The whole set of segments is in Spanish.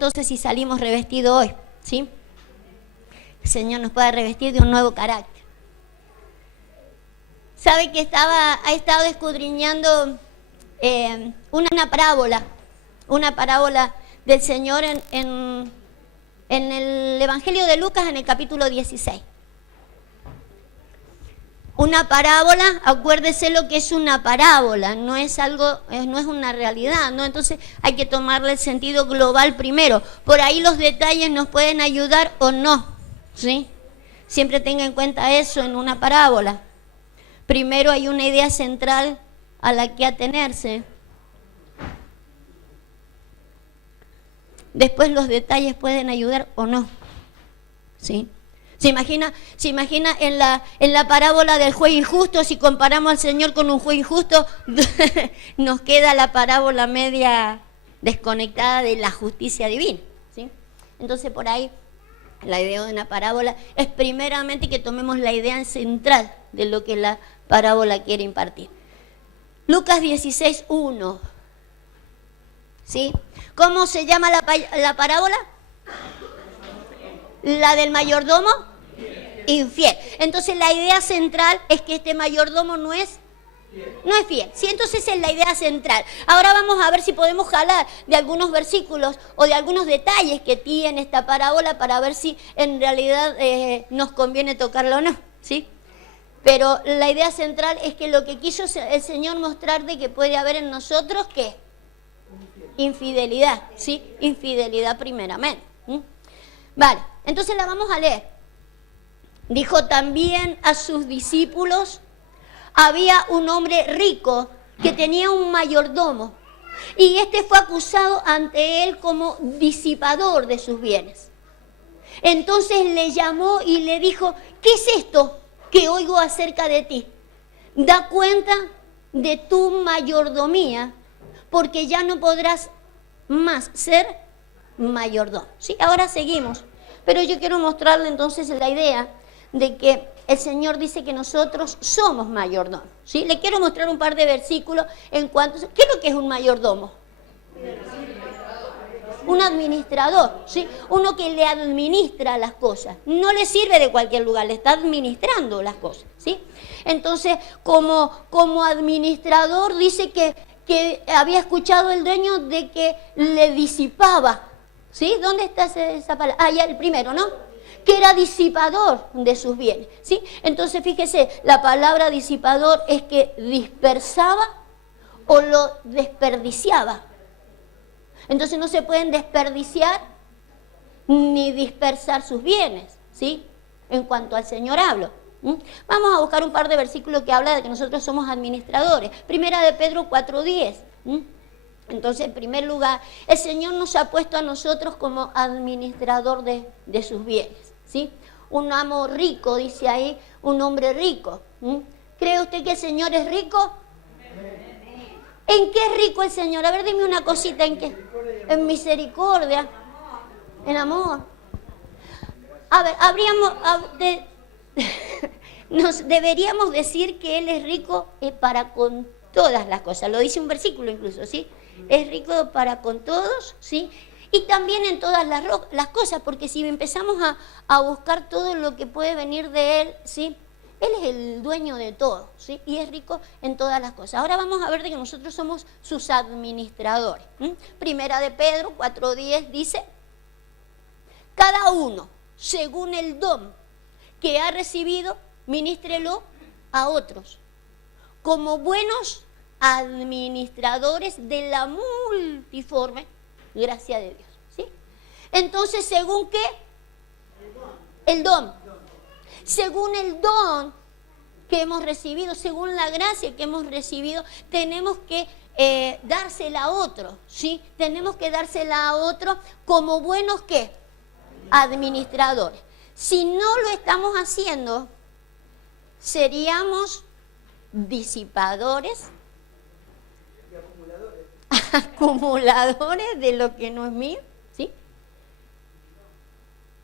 entonces si salimos revestidos hoy, ¿sí? El Señor nos puede revestir de un nuevo carácter. ¿Sabe que ha estado escudriñando una parábola del Señor en el Evangelio de Lucas, en el capítulo 16? Una parábola, acuérdese lo que es una parábola, no es una realidad, ¿no? Entonces hay que tomarle el sentido global primero. Por ahí los detalles nos pueden ayudar o no, ¿sí? Siempre tenga en cuenta eso en una parábola. Primero hay una idea central a la que atenerse. Después los detalles pueden ayudar o no, ¿sí? ¿Se imagina en la parábola del juez injusto? Si comparamos al Señor con un juez injusto, nos queda la parábola media desconectada de la justicia divina, ¿sí? Entonces por ahí la idea de una parábola es primeramente que tomemos la idea central de lo que la parábola quiere impartir. Lucas 16:1, ¿sí? ¿Cómo se llama la parábola? La del mayordomo infiel. Entonces la idea central es que este mayordomo no es fiel. Sí, entonces es la idea central. Ahora vamos a ver si podemos jalar de algunos versículos o de algunos detalles que tiene esta parábola para ver si en realidad nos conviene tocarlo o no, ¿sí? Pero la idea central es que lo que quiso el Señor mostrar de que puede haber en nosotros, ¿qué? Infidelidad, ¿sí? Infidelidad primeramente. Vale, entonces la vamos a leer. Dijo también a sus discípulos: había un hombre rico que tenía un mayordomo, y este fue acusado ante él como disipador de sus bienes. Entonces le llamó y le dijo: ¿qué es esto que oigo acerca de ti? Da cuenta de tu mayordomía, porque ya no podrás más ser mayordomo. ¿Sí? Ahora seguimos. Pero yo quiero mostrarle entonces la idea de que el Señor dice que nosotros somos mayordomos, ¿sí? Le quiero mostrar un par de versículos en cuanto... ¿Qué es lo que es un mayordomo? Un administrador, ¿sí? Uno que le administra las cosas. No le sirve de cualquier lugar, le está administrando las cosas, ¿sí? Entonces, como administrador, dice que había escuchado el dueño de que le disipaba, ¿sí? ¿Dónde está esa palabra? Ah, ya el primero, ¿no? Que era disipador de sus bienes, ¿sí? Entonces, fíjese, la palabra disipador es que dispersaba o lo desperdiciaba. Entonces no se pueden desperdiciar ni dispersar sus bienes, ¿sí? En cuanto al Señor hablo. Vamos a buscar un par de versículos que habla de que nosotros somos administradores. Primera de Pedro 4:10. Entonces, en primer lugar, el Señor nos ha puesto a nosotros como administrador de sus bienes, ¿sí? Un amo rico, dice ahí, un hombre rico. ¿Cree usted que el Señor es rico? ¿En qué es rico el Señor? A ver, dime una cosita, ¿en qué? En misericordia, en amor. A ver, nos deberíamos decir que Él es rico para con todas las cosas. Lo dice un versículo incluso, ¿sí? Es rico para con todos, ¿sí? Y también en todas las cosas, porque si empezamos a buscar todo lo que puede venir de Él, ¿sí? Él es el dueño de todo, ¿sí? Y es rico en todas las cosas. Ahora vamos a ver de que nosotros somos sus administradores. Primera de Pedro 4:10 dice: cada uno, según el don que ha recibido, ministrelo a otros, como buenos administradores de la multiforme gracia de Dios, ¿sí? Entonces, ¿según qué? El don. Según el don que hemos recibido, según la gracia que hemos recibido, tenemos que dársela a otro, ¿sí? Tenemos que dársela a otro como buenos, ¿qué? Administradores. Si no lo estamos haciendo, seríamos disipadores, acumuladores de lo que no es mío, ¿sí?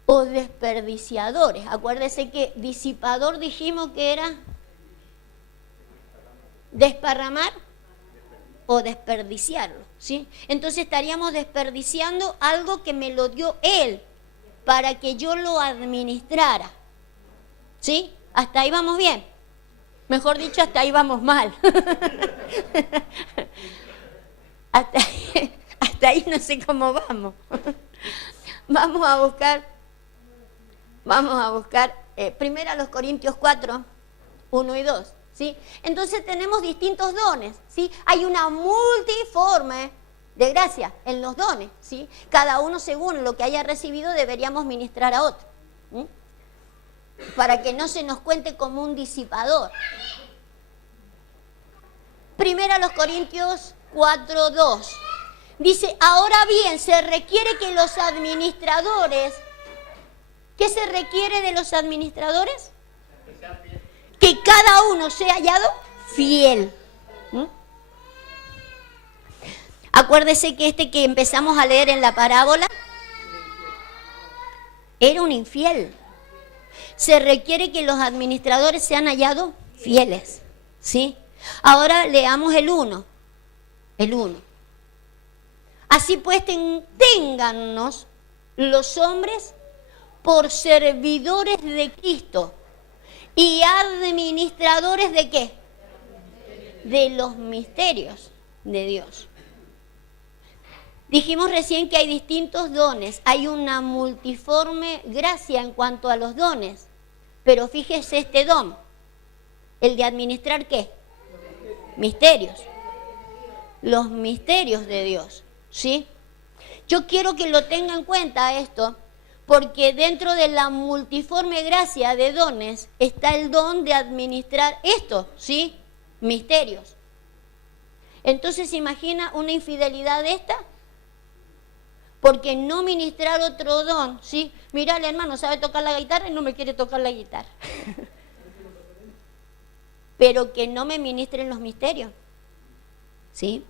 O desperdiciadores. Acuérdese que disipador dijimos que era desparramar o desperdiciarlo, ¿sí? Entonces estaríamos desperdiciando algo que me lo dio Él para que yo lo administrara, ¿sí? Hasta ahí vamos bien. Mejor dicho, hasta ahí vamos mal. hasta ahí no sé cómo vamos. Vamos a buscar primero los Corintios 4, 1 y 2. ¿Sí? Entonces tenemos distintos dones, ¿sí? Hay una multiforme de gracia en los dones, ¿sí? Cada uno según lo que haya recibido deberíamos ministrar a otro, ¿sí? Para que no se nos cuente como un disipador. Primero a los Corintios 4, 2. Dice, ahora bien, se requiere que los administradores, ¿qué se requiere de los administradores? Que cada uno sea hallado fiel. Acuérdese que que empezamos a leer en la parábola era un infiel. Se requiere que los administradores sean hallados fieles, ¿sí? Ahora leamos el 1. El 1. Así pues, téngannos los hombres por servidores de Cristo. ¿Y administradores de qué? De los misterios de Dios. Dijimos recién que hay distintos dones, hay una multiforme gracia en cuanto a los dones, pero fíjese este don, el de administrar ¿qué? Misterios. Los misterios de Dios, ¿sí? Yo quiero que lo tenga en cuenta esto, porque dentro de la multiforme gracia de dones está el don de administrar esto, ¿sí? Misterios. Entonces, ¿se imagina una infidelidad de esta? Porque no ministrar otro don, ¿sí? Mirá, el hermano sabe tocar la guitarra y no me quiere tocar la guitarra. Pero que no me ministren los misterios, ¿sí?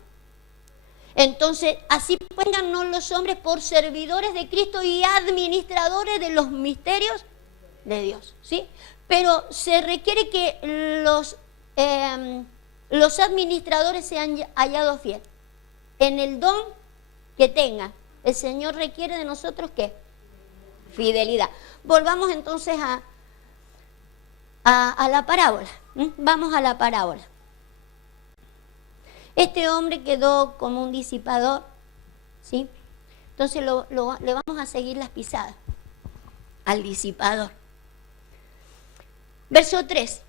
Entonces, así póngannos los hombres por servidores de Cristo y administradores de los misterios de Dios, ¿sí? Pero se requiere que los administradores sean hallados fieles en el don que tengan. El Señor requiere de nosotros ¿qué? Fidelidad. Volvamos entonces a la parábola. Vamos a la parábola. Este hombre quedó como un disipador, ¿sí? Entonces le vamos a seguir las pisadas al disipador. Verso 3.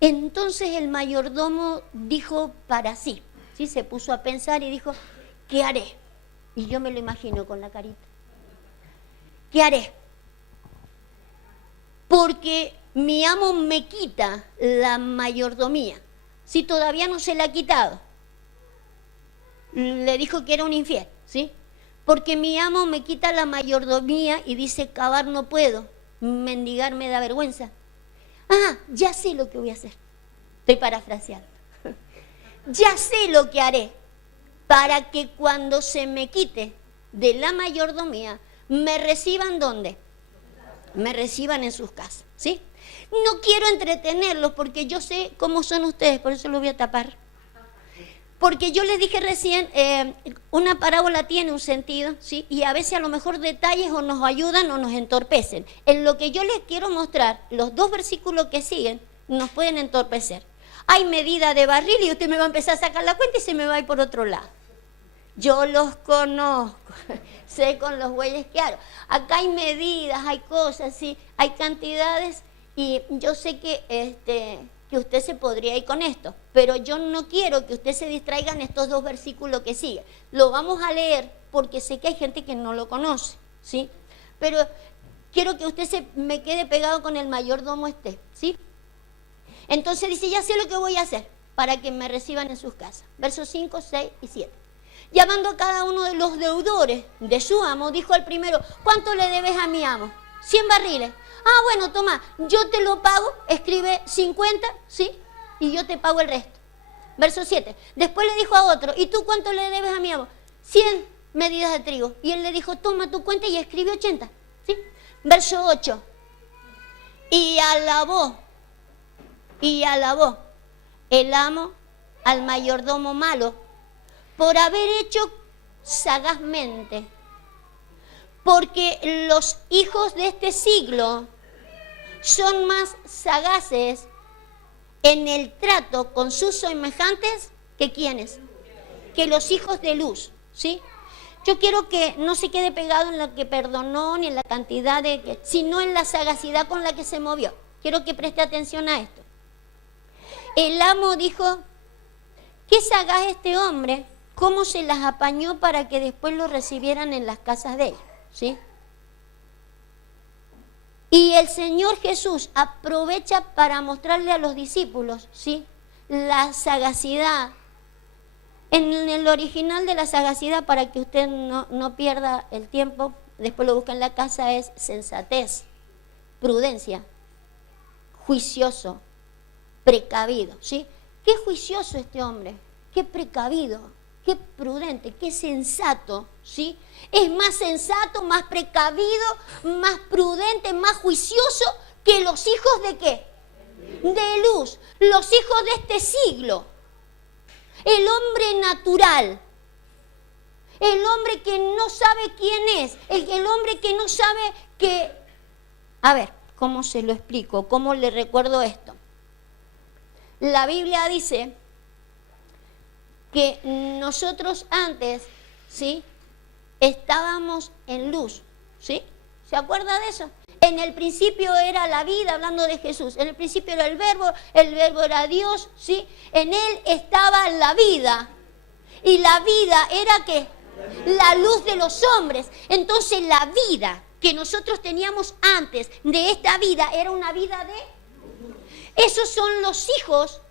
Entonces el mayordomo dijo para sí, ¿sí? Se puso a pensar y dijo, ¿qué haré? Y yo me lo imagino con la carita. ¿Qué haré? Porque mi amo me quita la mayordomía. Si todavía no se la ha quitado. Le dijo que era un infiel, ¿sí? Porque mi amo me quita la mayordomía y dice, cavar no puedo, mendigar me da vergüenza. Ah, ya sé lo que voy a hacer. Estoy parafraseando. Ya sé lo que haré para que cuando se me quite de la mayordomía, me reciban ¿dónde? Me reciban en sus casas, ¿sí? No quiero entretenerlos porque yo sé cómo son ustedes, por eso los voy a tapar. Porque yo les dije recién, una parábola tiene un sentido, ¿sí? Y a veces a lo mejor detalles o nos ayudan o nos entorpecen. En lo que yo les quiero mostrar, los 2 versículos que siguen nos pueden entorpecer. Hay medida de barril y usted me va a empezar a sacar la cuenta y se me va a ir por otro lado. Yo los conozco, sé con los bueyes que hago. Acá hay medidas, hay cosas, ¿sí? Hay cantidades. Y yo sé que usted se podría ir con esto, pero yo no quiero que usted se distraiga en estos 2 versículos que siguen. Lo vamos a leer porque sé que hay gente que no lo conoce, ¿sí? Pero quiero que usted me quede pegado con el mayordomo ¿sí? Entonces dice, ya sé lo que voy a hacer para que me reciban en sus casas. Versos 5, 6 y 7. Llamando a cada uno de los deudores de su amo, dijo al primero, ¿cuánto le debes a mi amo? 100 barriles. Ah, bueno, toma, yo te lo pago, escribe 50, ¿sí? Y yo te pago el resto. Verso 7. Después le dijo a otro, ¿y tú cuánto le debes a mi amo? 100 medidas de trigo. Y él le dijo, toma tu cuenta y escribe 80, ¿sí? Verso 8. Y alabó el amo al mayordomo malo por haber hecho sagazmente. Porque los hijos de este siglo son más sagaces en el trato con sus semejantes que quienes, que los hijos de luz, ¿sí? Yo quiero que no se quede pegado en lo que perdonó ni en la cantidad sino en la sagacidad con la que se movió. Quiero que preste atención a esto. El amo dijo: qué sagaz este hombre, cómo se las apañó para que después lo recibieran en las casas de él, ¿sí? Y el Señor Jesús aprovecha para mostrarle a los discípulos, ¿sí?, la sagacidad. En el original de la sagacidad, para que usted no pierda el tiempo, después lo busca en la casa, es sensatez, prudencia, juicioso, precavido, ¿sí? Qué juicioso este hombre, qué precavido, qué prudente, qué sensato, ¿sí? Es más sensato, más precavido, más prudente, más juicioso que los hijos de ¿qué? De luz, los hijos de este siglo. El hombre natural, el hombre que no sabe quién es, el hombre que no sabe que... A ver, ¿cómo se lo explico? ¿Cómo le recuerdo esto? La Biblia dice que nosotros antes, ¿sí?, estábamos en luz, ¿sí? ¿Se acuerda de eso? En el principio era la vida, hablando de Jesús. En el principio era el verbo era Dios, ¿sí? En él estaba la vida. Y la vida era ¿qué? La luz de los hombres. Entonces la vida que nosotros teníamos antes de esta vida era una vida de... Esos son los hijos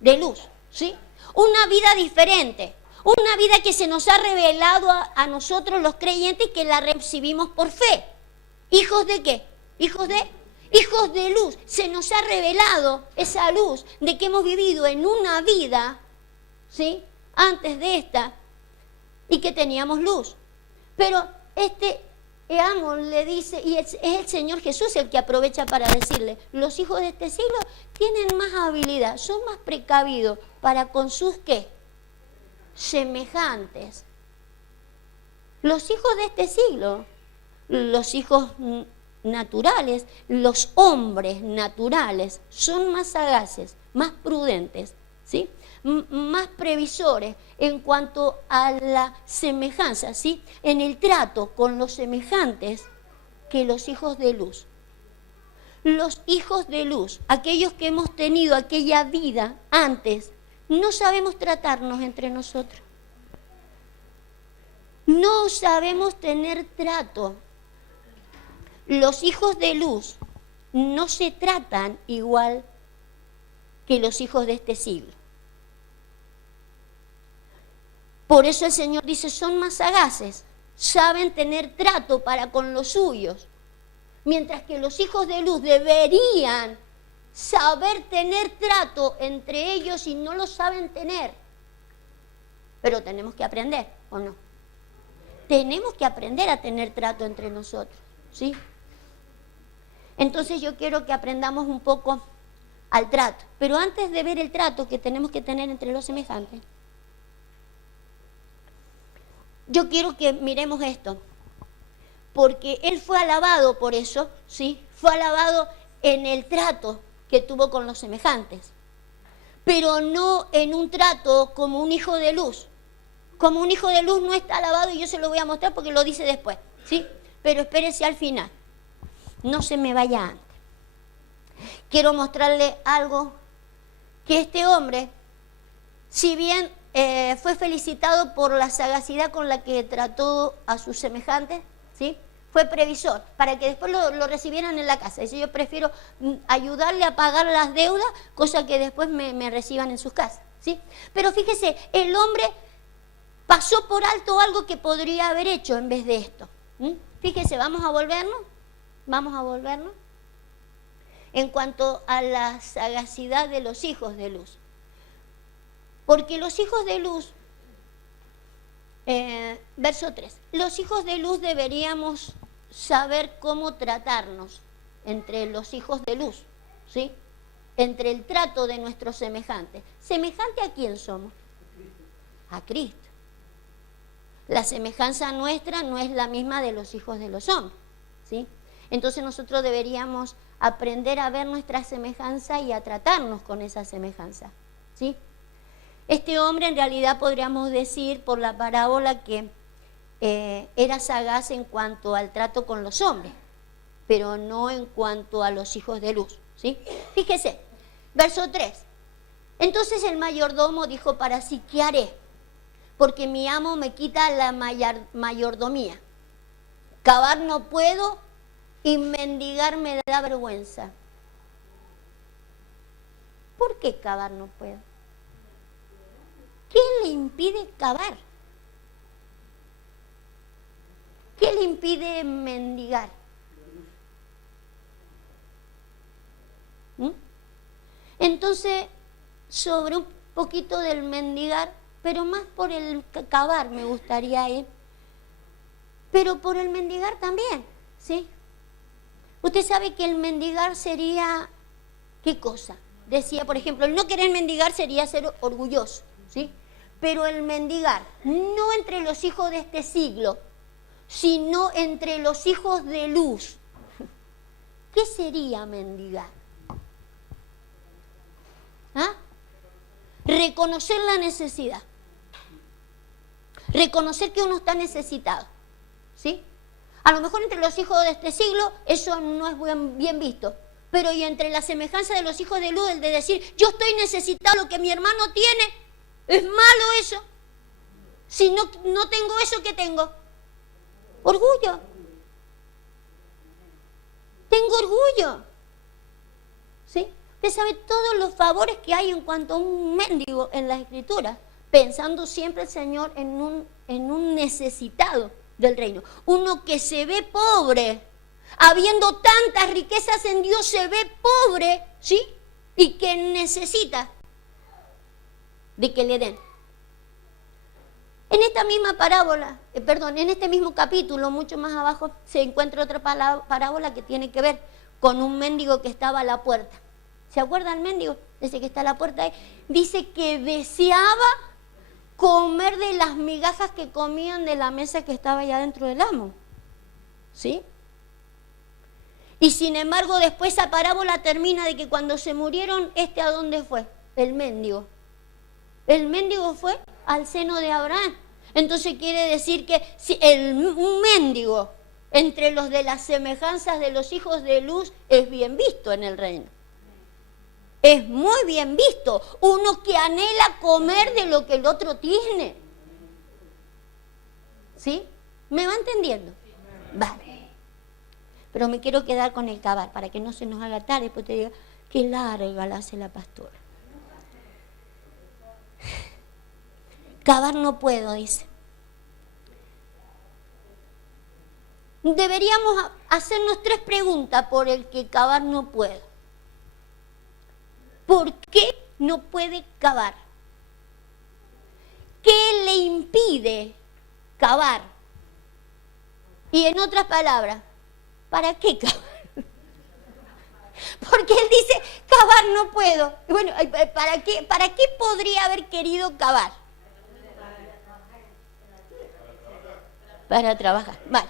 de luz, ¿sí? Una vida diferente. Una vida que se nos ha revelado a nosotros los creyentes, que la recibimos por fe. ¿Hijos de qué? Hijos de luz. Se nos ha revelado esa luz de que hemos vivido en una vida, ¿sí?, antes de esta, y que teníamos luz. Pero este amo le dice, y es el Señor Jesús el que aprovecha para decirle: los hijos de este siglo tienen más habilidad, son más precavidos para con sus ¿qué? Semejantes. Los hijos de este siglo, los hijos naturales, los hombres naturales, son más sagaces, más prudentes, ¿sí?, más previsores en cuanto a la semejanza, ¿sí?, en el trato con los semejantes, que los hijos de luz. Los hijos de luz, aquellos que hemos tenido aquella vida antes, no sabemos tratarnos entre nosotros. No sabemos tener trato. Los hijos de luz no se tratan igual que los hijos de este siglo. Por eso el Señor dice: son más sagaces, saben tener trato para con los suyos. Mientras que los hijos de luz deberían saber tener trato entre ellos y no lo saben tener. Pero tenemos que aprender, ¿o no? Tenemos que aprender a tener trato entre nosotros, ¿sí? Entonces yo quiero que aprendamos un poco al trato. Pero antes de ver el trato que tenemos que tener entre los semejantes, yo quiero que miremos esto. Porque Él fue alabado por eso, ¿sí? Fue alabado en el trato que tuvo con los semejantes. Pero no en un trato como un hijo de luz. Como un hijo de luz no está alabado, y yo se lo voy a mostrar porque lo dice después, ¿sí? Pero espérese al final. No se me vaya antes. Quiero mostrarle algo que este hombre, si bien fue felicitado por la sagacidad con la que trató a sus semejantes, ¿sí?, fue previsor, para que después lo recibieran en la casa. Dice: yo prefiero ayudarle a pagar las deudas, cosa que después me reciban en sus casas, ¿sí? Pero fíjese, el hombre pasó por alto algo que podría haber hecho en vez de esto. Fíjese, vamos a volvernos. En cuanto a la sagacidad de los hijos de luz. Porque los hijos de luz, verso 3, los hijos de luz deberíamos saber cómo tratarnos entre los hijos de luz, ¿sí? entre el trato de nuestros semejantes. ¿Semejante a quién somos? A Cristo. La semejanza nuestra no es la misma de los hijos de los hombres, ¿sí? Entonces nosotros deberíamos aprender a ver nuestra semejanza y a tratarnos con esa semejanza, ¿sí? Este hombre en realidad podríamos decir por la parábola que era sagaz en cuanto al trato con los hombres, pero no en cuanto a los hijos de luz, ¿sí? Fíjese, verso 3. Entonces el mayordomo dijo para sí, ¿qué haré? Porque mi amo me quita la mayordomía. Cavar no puedo y mendigar me da vergüenza. ¿Por qué cavar no puedo? ¿Qué le impide cavar? ¿Qué le impide mendigar? Entonces, sobre un poquito del mendigar, pero más por el cavar me gustaría ir, pero por el mendigar también, ¿sí? Usted sabe que el mendigar sería, ¿qué cosa? Decía, por ejemplo, el no querer mendigar sería ser orgulloso, ¿sí? Pero el mendigar, no entre los hijos de este siglo, sino entre los hijos de luz. ¿Qué sería mendigar? ¿Ah? Reconocer la necesidad. Reconocer que uno está necesitado, ¿sí? A lo mejor entre los hijos de este siglo eso no es bien visto, pero y entre la semejanza de los hijos de luz, el de decir, yo estoy necesitado, lo que mi hermano tiene, ¿es malo eso? Si no tengo eso, ¿qué tengo? Orgullo. Tengo orgullo, ¿sí? Usted sabe todos los favores que hay en cuanto a un mendigo en la Escritura, pensando siempre el Señor en un necesitado del reino. Uno que se ve pobre, habiendo tantas riquezas en Dios, se ve pobre, ¿sí? Y que necesita de que le den. En esta misma parábola, en este mismo capítulo, mucho más abajo, se encuentra otra parábola que tiene que ver con un mendigo que estaba a la puerta. ¿Se acuerda el mendigo? Ese que está a la puerta ahí. Dice que deseaba comer de las migajas que comían de la mesa que estaba allá dentro del amo, ¿sí? Y sin embargo después esa parábola termina de que cuando se murieron, ¿a dónde fue? El mendigo. El mendigo fue al seno de Abraham. Entonces quiere decir que si un mendigo entre los de las semejanzas de los hijos de luz es bien visto en el reino. Es muy bien visto. Uno que anhela comer de lo que el otro tiene. ¿Sí? ¿Me va entendiendo? Vale. Pero me quiero quedar con el cavar para que no se nos haga tarde. Después te diga, qué larga la hace la pastora. Cavar no puedo, dice. Deberíamos hacernos 3 preguntas por el que cavar no puedo. ¿Por qué no puede cavar? ¿Qué le impide cavar? Y en otras palabras, ¿para qué cavar? Porque él dice, cavar no puedo. Bueno, ¿para qué podría haber querido cavar? Para trabajar. Vale.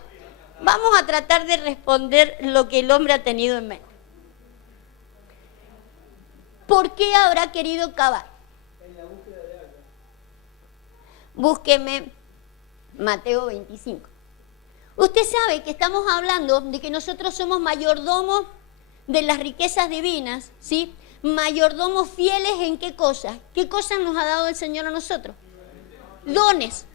Vamos a tratar de responder lo que el hombre ha tenido en mente. ¿Por qué habrá querido cavar? En la búsqueda de agua. Búsqueme Mateo 25. Usted sabe que estamos hablando de que nosotros somos mayordomos de las riquezas divinas, ¿sí? Mayordomos fieles en qué cosas. ¿Qué cosas nos ha dado el Señor a nosotros? Dones.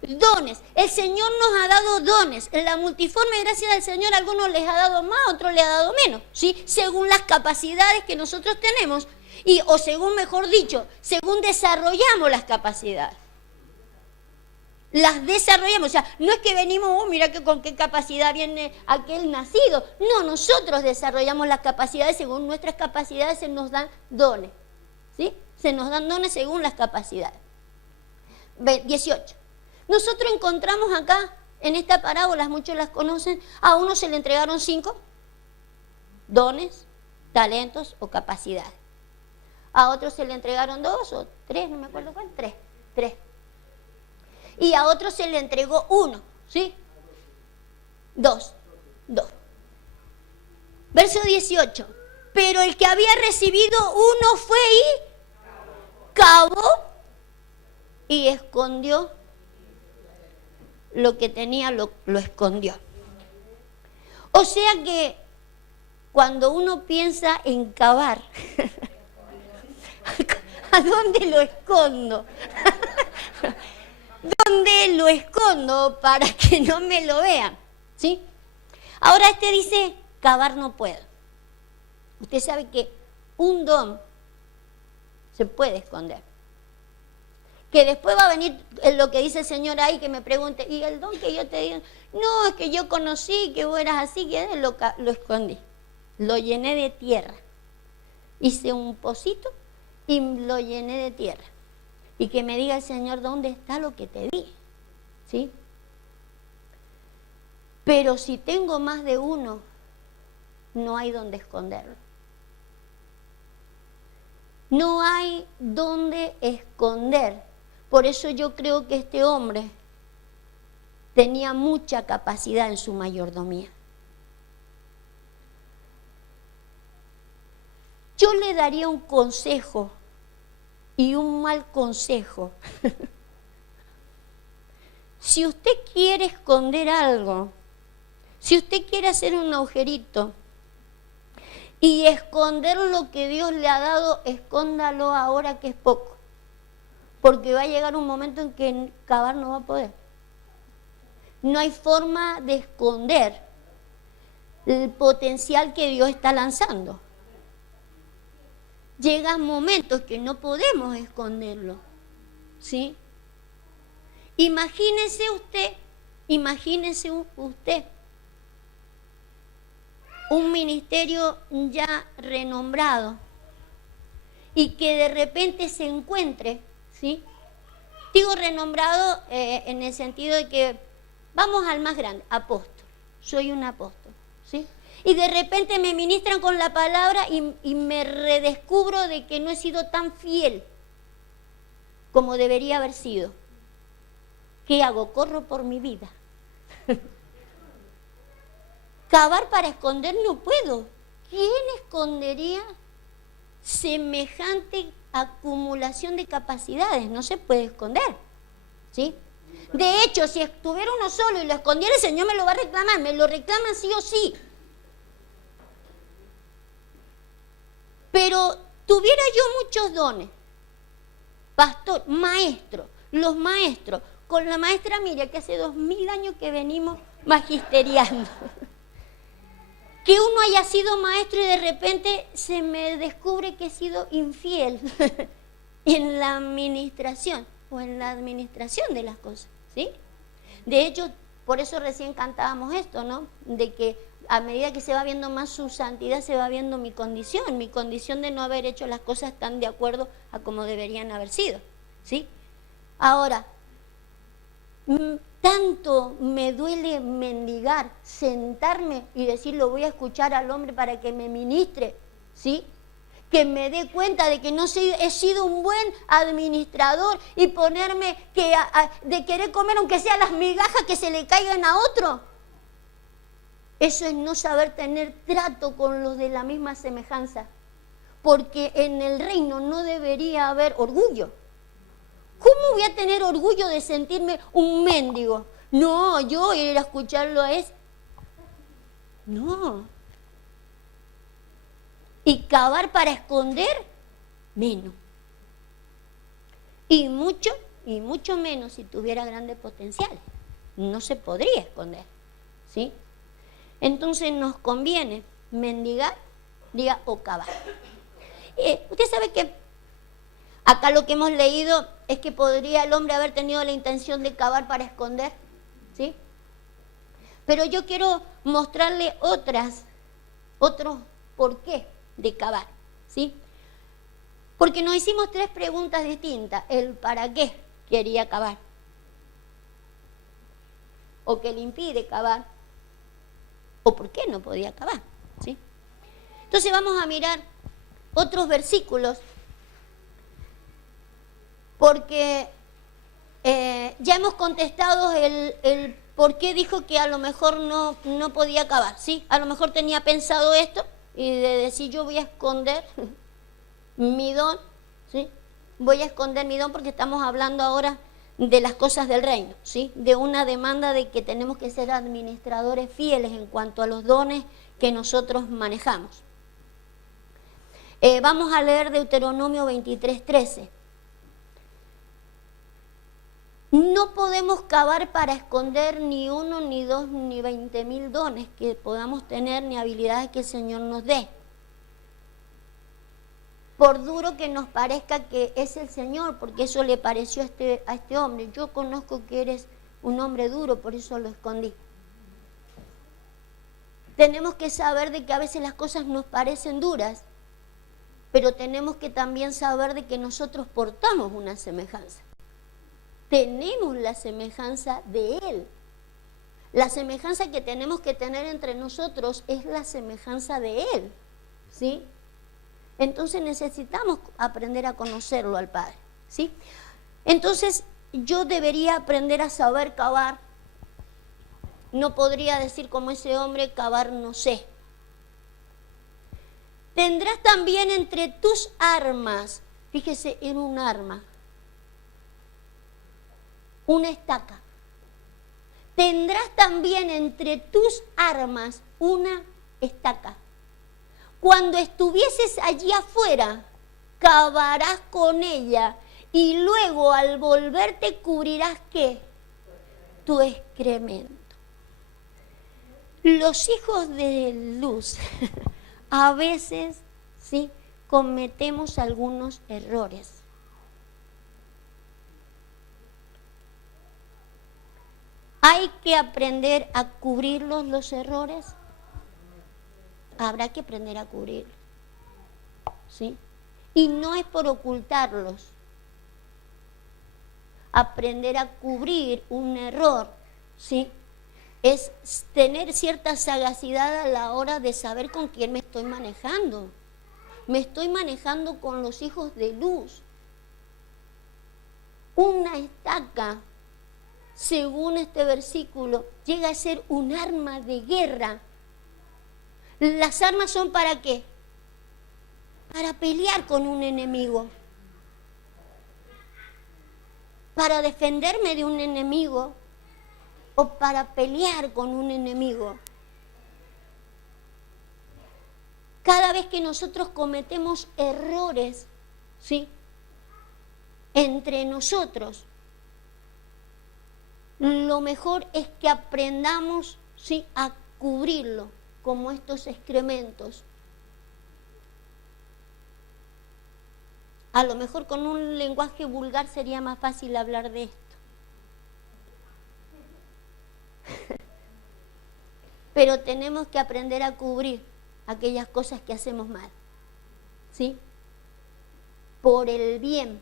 Dones. El Señor nos ha dado dones. En la multiforme gracia del Señor, a algunos les ha dado más, a otros les ha dado menos, ¿sí? Según las capacidades que nosotros tenemos, o según, mejor dicho, según desarrollamos las capacidades. Las desarrollamos, o sea, no es que venimos, mira que con qué capacidad viene aquel nacido. No, nosotros desarrollamos las capacidades según nuestras capacidades, se nos dan dones, ¿sí? Se nos dan dones según las capacidades. 18. Nosotros encontramos acá, en esta parábola, muchos las conocen, a uno se le entregaron 5 dones, talentos o capacidades. A otros se le entregaron 2 o 3, no me acuerdo cuál, 3. Y a otros se le entregó 1, ¿sí? 2. Verso 18. Pero el que había recibido 1 fue y cavó y escondió lo que tenía, lo escondió. O sea que cuando uno piensa en cavar, ¿a dónde lo escondo? ¿Dónde lo escondo para que no me lo vean? ¿Sí? Ahora este dice, cavar no puedo. Usted sabe que un don se puede esconder. Que después va a venir lo que dice el Señor ahí, que me pregunte, ¿y el don que yo te di? No, es que yo conocí que vos eras así, que lo escondí. Lo llené de tierra. Hice un pocito y lo llené de tierra. Y que me diga el Señor, ¿dónde está lo que te di? ¿Sí? Pero si tengo más de uno, no hay donde esconderlo. No hay donde esconder. Por eso yo creo que este hombre tenía mucha capacidad en su mayordomía. Yo le daría un consejo y un mal consejo. Si usted quiere esconder algo, si usted quiere hacer un agujerito y esconder lo que Dios le ha dado, escóndalo ahora que es poco. Porque va a llegar un momento en que cavar no va a poder. No hay forma de esconder el potencial que Dios está lanzando. Llegan momentos que no podemos esconderlo, ¿sí? Imagínese usted un ministerio ya renombrado y que de repente se encuentre, ¿sí? Digo renombrado en el sentido de que vamos al más grande, apóstol. Soy un apóstol, ¿sí? Y de repente me ministran con la palabra y me redescubro de que no he sido tan fiel como debería haber sido. ¿Qué hago? Corro por mi vida. Cavar para esconder no puedo. ¿Quién escondería semejante acumulación de capacidades? No se puede esconder, ¿sí? De hecho, si estuviera uno solo y lo escondiera, el Señor me lo va a reclamar. Me lo reclaman sí o sí. Pero tuviera yo muchos dones. Pastor, maestro, los maestros, con la maestra Miriam, que hace 2000 años que venimos magisteriando. Que uno haya sido maestro y de repente se me descubre que he sido infiel en la administración o en la administración de las cosas, ¿sí? De hecho, por eso recién cantábamos esto, ¿no? De que a medida que se va viendo más su santidad, se va viendo mi condición de no haber hecho las cosas tan de acuerdo a como deberían haber sido, ¿sí? Ahora, tanto me duele mendigar, sentarme y decir, lo voy a escuchar al hombre para que me ministre, ¿sí? Que me dé cuenta de que no he sido un buen administrador y ponerme de querer comer aunque sea las migajas que se le caigan a otro. Eso es no saber tener trato con los de la misma semejanza, porque en el reino no debería haber orgullo. ¿Cómo voy a tener orgullo de sentirme un mendigo? No, yo ir a escucharlo es... No. Y cavar para esconder, menos. Y mucho menos si tuviera grandes potenciales. No se podría esconder, ¿sí? Entonces nos conviene mendigar, o cavar. Usted sabe que acá lo que hemos leído es que podría el hombre haber tenido la intención de cavar para esconder, ¿sí? Pero yo quiero mostrarle otros por qué de cavar, ¿sí? Porque nos hicimos 3 preguntas distintas. El para qué quería cavar, o qué le impide cavar, o por qué no podía cavar, ¿sí? Entonces vamos a mirar otros versículos, porque ya hemos contestado el por qué dijo que a lo mejor no podía acabar, ¿sí? A lo mejor tenía pensado esto y de decir yo voy a esconder mi don, ¿sí? Voy a esconder mi don porque estamos hablando ahora de las cosas del reino, ¿sí? De una demanda de que tenemos que ser administradores fieles en cuanto a los dones que nosotros manejamos. Vamos a leer Deuteronomio 23:13. No podemos cavar para esconder ni uno, ni dos, ni 20.000 dones que podamos tener, ni habilidades que el Señor nos dé. Por duro que nos parezca que es el Señor, porque eso le pareció a este hombre. Yo conozco que eres un hombre duro, por eso lo escondí. Tenemos que saber de que a veces las cosas nos parecen duras, pero tenemos que también saber de que nosotros portamos una semejanza. Tenemos la semejanza de Él. La semejanza que tenemos que tener entre nosotros es la semejanza de Él, ¿sí? Entonces necesitamos aprender a conocerlo al Padre, ¿sí? Entonces yo debería aprender a saber cavar. No podría decir como ese hombre, cavar no sé. Tendrás también entre tus armas, fíjese, en un arma, una estaca. Tendrás también entre tus armas una estaca. Cuando estuvieses allí afuera, cavarás con ella y luego al volverte cubrirás ¿qué? Tu excremento. Los hijos de luz a veces sí cometemos algunos errores. Hay que aprender a cubrirlos los errores. Habrá que aprender a cubrirlos, ¿sí? Y no es por ocultarlos. Aprender a cubrir un error, ¿sí? Es tener cierta sagacidad a la hora de saber con quién me estoy manejando. Me estoy manejando con los hijos de luz. Una estaca, según este versículo, llega a ser un arma de guerra. ¿Las armas son para qué? Para pelear con un enemigo. Para defenderme de un enemigo o para pelear con un enemigo. Cada vez que nosotros cometemos errores, ¿sí? Entre nosotros, lo mejor es que aprendamos, ¿sí? A cubrirlo, como estos excrementos. A lo mejor con un lenguaje vulgar sería más fácil hablar de esto. Pero tenemos que aprender a cubrir aquellas cosas que hacemos mal, ¿sí? Por el bien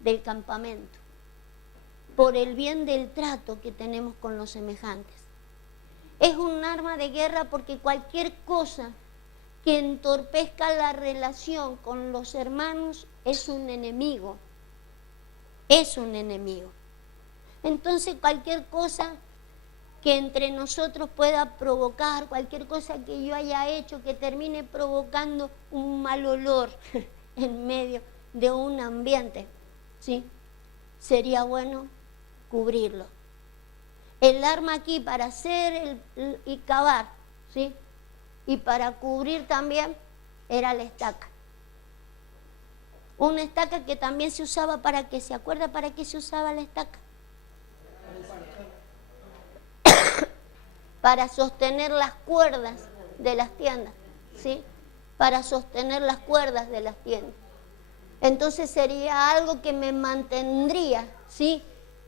del campamento, por el bien del trato que tenemos con los semejantes. Es un arma de guerra porque cualquier cosa que entorpezca la relación con los hermanos es un enemigo. Es un enemigo. Entonces cualquier cosa que entre nosotros pueda provocar, cualquier cosa que yo haya hecho que termine provocando un mal olor en medio de un ambiente, ¿sí? Sería bueno cubrirlo. El arma aquí para hacer y cavar, ¿sí? Y para cubrir también era la estaca. Una estaca que también se usaba para qué, ¿se acuerda para qué se usaba la estaca? Para sostener las cuerdas de las tiendas, ¿sí? Para sostener las cuerdas de las tiendas. Entonces sería algo que me mantendría, ¿sí?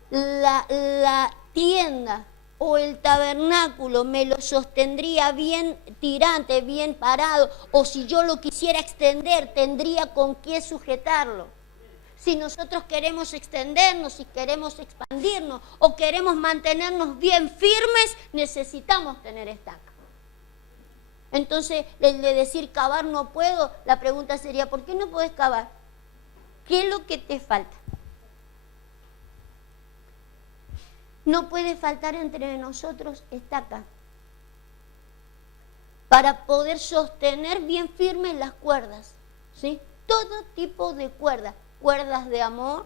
La tienda o el tabernáculo me lo sostendría bien tirante, bien parado, o si yo lo quisiera extender, tendría con qué sujetarlo. Si nosotros queremos extendernos, si queremos expandirnos o queremos mantenernos bien firmes, necesitamos tener estaca. Entonces, el de decir cavar no puedo, la pregunta sería, ¿por qué no podés cavar? ¿Qué es lo que te falta? No puede faltar entre nosotros estaca para poder sostener bien firmes las cuerdas, ¿sí? Todo tipo de cuerdas, cuerdas de amor,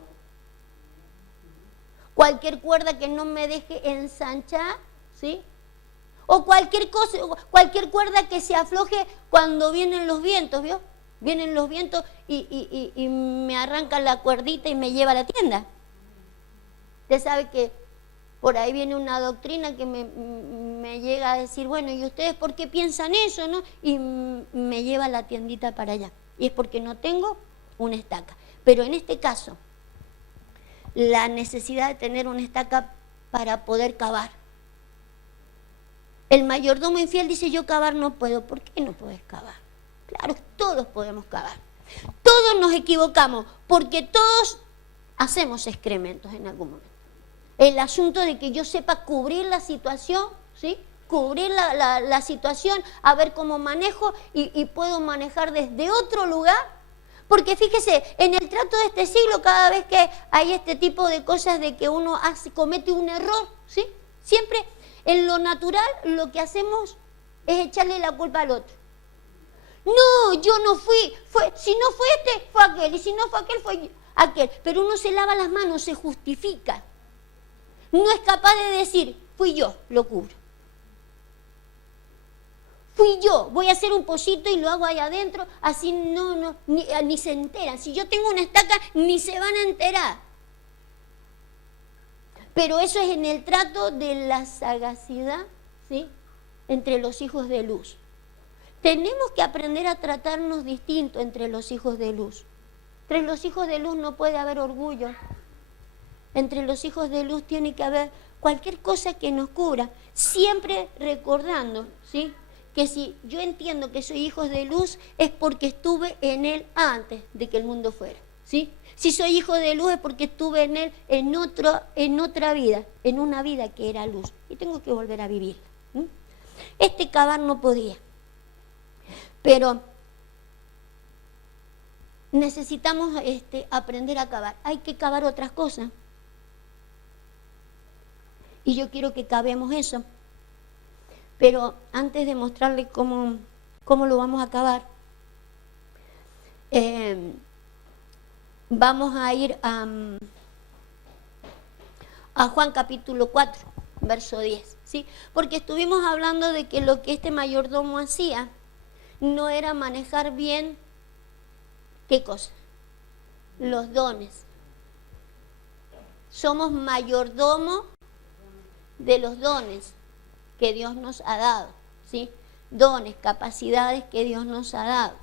cualquier cuerda que no me deje ensanchar, ¿sí? O cualquier cosa, cualquier cuerda que se afloje cuando vienen los vientos, ¿vio? Vienen los vientos y me arranca la cuerdita y me lleva a la tienda. Usted sabe que por ahí viene una doctrina que me llega a decir, bueno, ¿y ustedes por qué piensan eso, no? Y me lleva a la tiendita para allá. Y es porque no tengo una estaca. Pero en este caso, la necesidad de tener una estaca para poder cavar. El mayordomo infiel dice, yo cavar no puedo. ¿Por qué no puedes cavar? Claro, todos podemos cavar. Todos nos equivocamos, porque todos hacemos excrementos en algún momento. El asunto de que yo sepa cubrir la situación, ¿sí? Cubrir la situación, a ver cómo manejo y puedo manejar desde otro lugar. Porque fíjese, en el trato de este siglo, cada vez que hay este tipo de cosas de que uno comete un error, ¿sí? Siempre en lo natural lo que hacemos es echarle la culpa al otro. No, yo no fui, si no fue este, fue aquel, y si no fue aquel, fue aquel. Pero uno se lava las manos, se justifica. No es capaz de decir, fui yo, lo cubro. Fui yo, voy a hacer un pollito y lo hago ahí adentro, así ni se enteran. Si yo tengo una estaca, ni se van a enterar. Pero eso es en el trato de la sagacidad, ¿sí? Entre los hijos de luz. Tenemos que aprender a tratarnos distinto entre los hijos de luz. Entre los hijos de luz no puede haber orgullo. Entre los hijos de luz tiene que haber cualquier cosa que nos cubra, siempre recordando, ¿sí? Que si yo entiendo que soy hijo de luz es porque estuve en él antes de que el mundo fuera, ¿sí? Si soy hijo de luz es porque estuve en él en otra vida, en una vida que era luz, y tengo que volver a vivirla. Este cavar no podía, pero necesitamos aprender a cavar. Hay que cavar otras cosas. Y yo quiero que cavemos eso. Pero antes de mostrarles cómo lo vamos a cavar, vamos a ir a Juan capítulo 4, verso 10. ¿Sí? Porque estuvimos hablando de que lo que este mayordomo hacía no era manejar bien, ¿qué cosa? Los dones. Somos mayordomo de los dones que Dios nos ha dado, ¿sí? Dones, capacidades que Dios nos ha dado.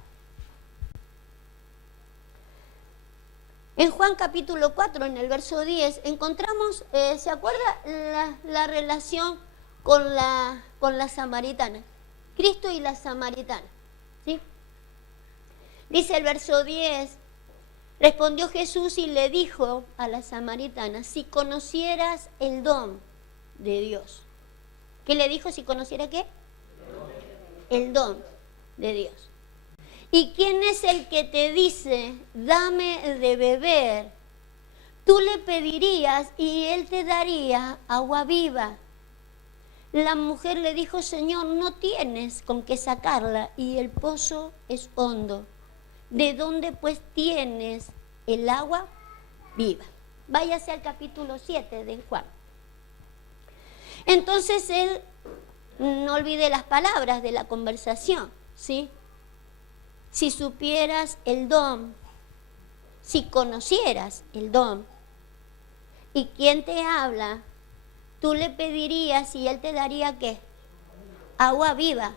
En Juan capítulo 4, en el verso 10, encontramos, ¿se acuerda la relación con la samaritana? Cristo y la samaritana, ¿sí? Dice el verso 10, respondió Jesús y le dijo a la samaritana, si conocieras el don de Dios. ¿Qué le dijo? Si conociera ¿qué? El don de Dios. ¿Y quién es el que te dice, dame de beber? Tú le pedirías y él te daría agua viva. La mujer le dijo, Señor, no tienes con qué sacarla y el pozo es hondo. ¿De dónde pues tienes el agua viva? Váyase al capítulo 7 de Juan. Entonces él, no olvide las palabras de la conversación, ¿sí? Si supieras el don, si conocieras el don, y quién te habla, tú le pedirías y él te daría ¿qué? Agua viva.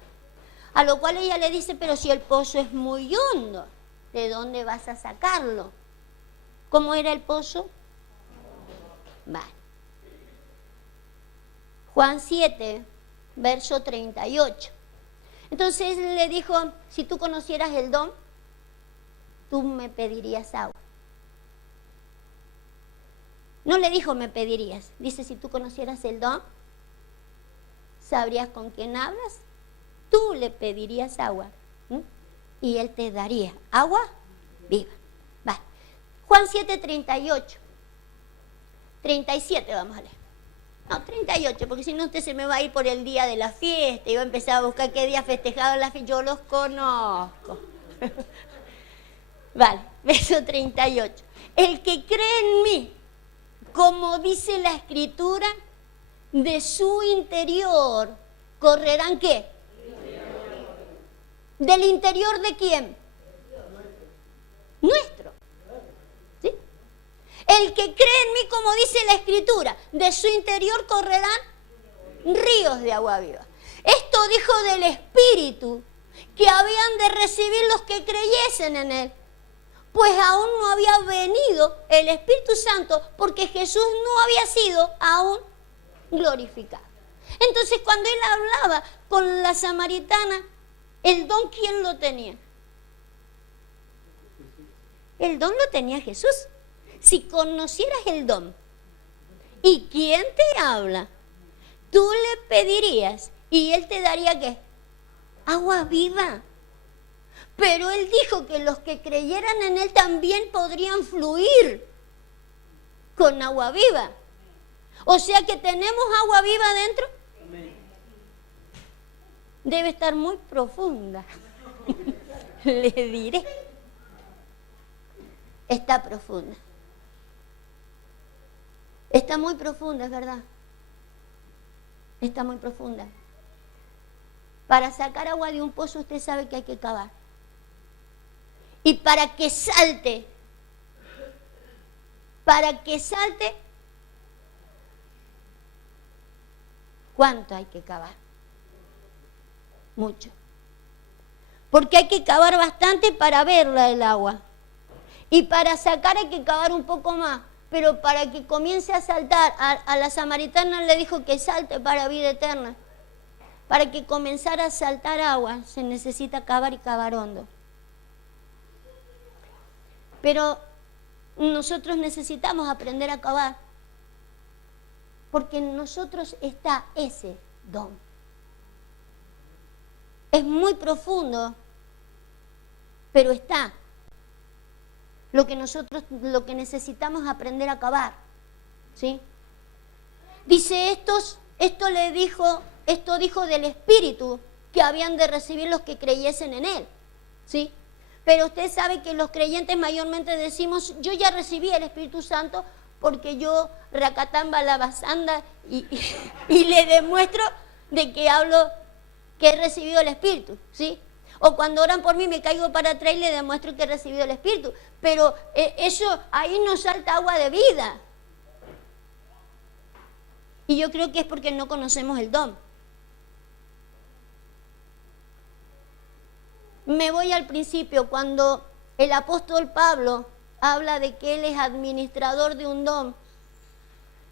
A lo cual ella le dice, pero si el pozo es muy hondo, ¿de dónde vas a sacarlo? ¿Cómo era el pozo? Vale. Juan 7, verso 38. Entonces le dijo, si tú conocieras el don, tú me pedirías agua. No le dijo me pedirías, dice si tú conocieras el don, sabrías con quién hablas tú le pedirías agua, ¿m? Y él te daría agua viva. Vale. Juan 7:38. 37 vamos a leer. No, 38, porque si no usted se me va a ir por el día de la fiesta y va a empezar a buscar qué día festejado la fiesta. Yo los conozco. Vale, verso 38. El que cree en mí, como dice la Escritura, de su interior correrán ¿qué? ¿Del interior de quién? Nuestro. ¿Sí? El que cree en mí, como dice la Escritura, de su interior correrán ríos de agua viva. Esto dijo del Espíritu que habían de recibir los que creyesen en él, pues aún no había venido el Espíritu Santo, porque Jesús no había sido aún glorificado. Entonces, cuando él hablaba con la samaritana, el don, ¿quién lo tenía? El don lo tenía Jesús. Si conocieras el don, ¿y quién te habla? Tú le pedirías y él te daría ¿qué? Agua viva. Pero él dijo que los que creyeran en él también podrían fluir con agua viva. O sea que tenemos agua viva adentro. Debe estar muy profunda. Le diré. Está profunda. Está muy profunda, es verdad. Está muy profunda. Para sacar agua de un pozo usted sabe que hay que cavar. Y para que salte, ¿cuánto hay que cavar? Mucho. Porque hay que cavar bastante para verla el agua. Y para sacar hay que cavar un poco más. Pero para que comience a saltar, a la samaritana le dijo que salte para vida eterna. Para que comenzara a saltar agua se necesita cavar y cavar hondo. Pero nosotros necesitamos aprender a cavar, porque en nosotros está ese don. Es muy profundo, pero está. Lo que necesitamos aprender a cavar, ¿sí? Dice esto dijo del Espíritu que habían de recibir los que creyesen en él, ¿sí? Pero usted sabe que los creyentes mayormente decimos, yo ya recibí el Espíritu Santo porque yo racatamba la basanda y le demuestro de que hablo que he recibido el Espíritu, ¿sí? O cuando oran por mí me caigo para atrás y le demuestro que he recibido el Espíritu. Pero eso, ahí no salta agua de vida. Y yo creo que es porque no conocemos el don. Me voy al principio, cuando el apóstol Pablo habla de que él es administrador de un don.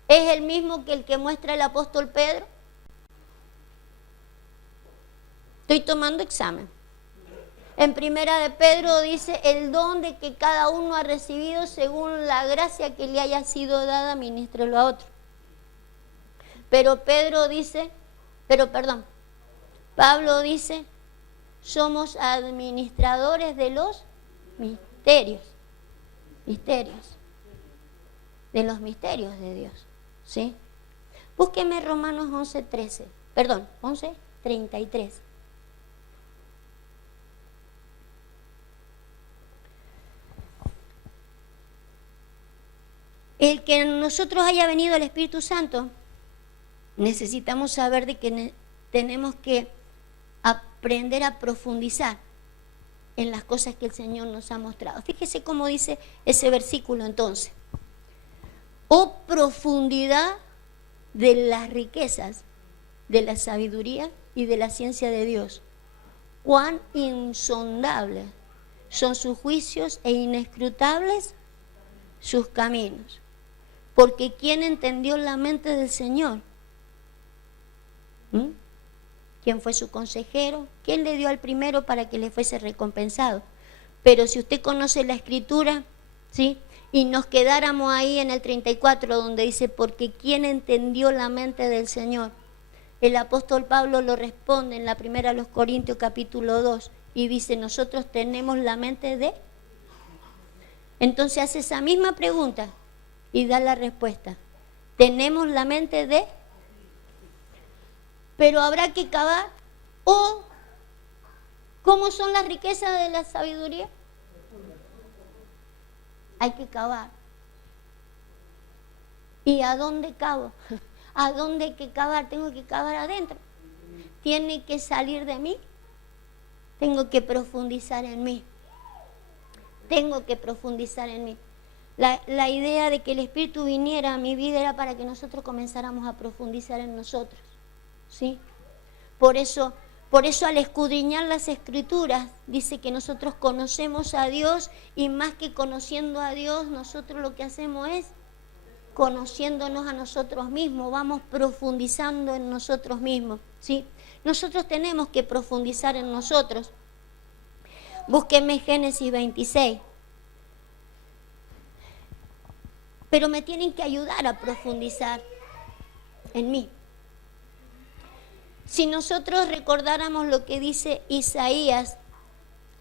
¿Es el mismo que el que muestra el apóstol Pedro? Estoy tomando examen. En primera de Pedro dice el don de que cada uno ha recibido según la gracia que le haya sido dada, ministrelo a otro. Pablo dice, somos administradores de los misterios. De los misterios de Dios, ¿sí? Búsqueme Romanos 11:33. El que en nosotros haya venido el Espíritu Santo, necesitamos saber de que tenemos que aprender a profundizar en las cosas que el Señor nos ha mostrado. Fíjese cómo dice ese versículo entonces. Oh profundidad de las riquezas, de la sabiduría y de la ciencia de Dios. Cuán insondables son sus juicios e inescrutables sus caminos. Porque ¿quién entendió la mente del Señor? ¿Quién fue su consejero? ¿Quién le dio al primero para que le fuese recompensado? Pero si usted conoce la Escritura, ¿sí? Y nos quedáramos ahí en el 34 donde dice, porque ¿quién entendió la mente del Señor? El apóstol Pablo lo responde en la primera de los Corintios capítulo 2 y dice, nosotros tenemos la mente de... Entonces hace esa misma pregunta y da la respuesta. Tenemos la mente de... Pero habrá que cavar. ¿O cómo son las riquezas de la sabiduría? Hay que cavar. ¿Y a dónde cavo? ¿A dónde hay que cavar? Tengo que cavar adentro. Tiene que salir de mí. Tengo que profundizar en mí. Tengo que profundizar en mí. La idea de que el Espíritu viniera a mi vida era para que nosotros comenzáramos a profundizar en nosotros. ¿Sí? Por eso al escudriñar las Escrituras, dice que nosotros conocemos a Dios y más que conociendo a Dios, nosotros lo que hacemos es conociéndonos a nosotros mismos, vamos profundizando en nosotros mismos, ¿sí? Nosotros tenemos que profundizar en nosotros. Búsquenme Génesis 26. Pero me tienen que ayudar a profundizar en mí. Si nosotros recordáramos lo que dice Isaías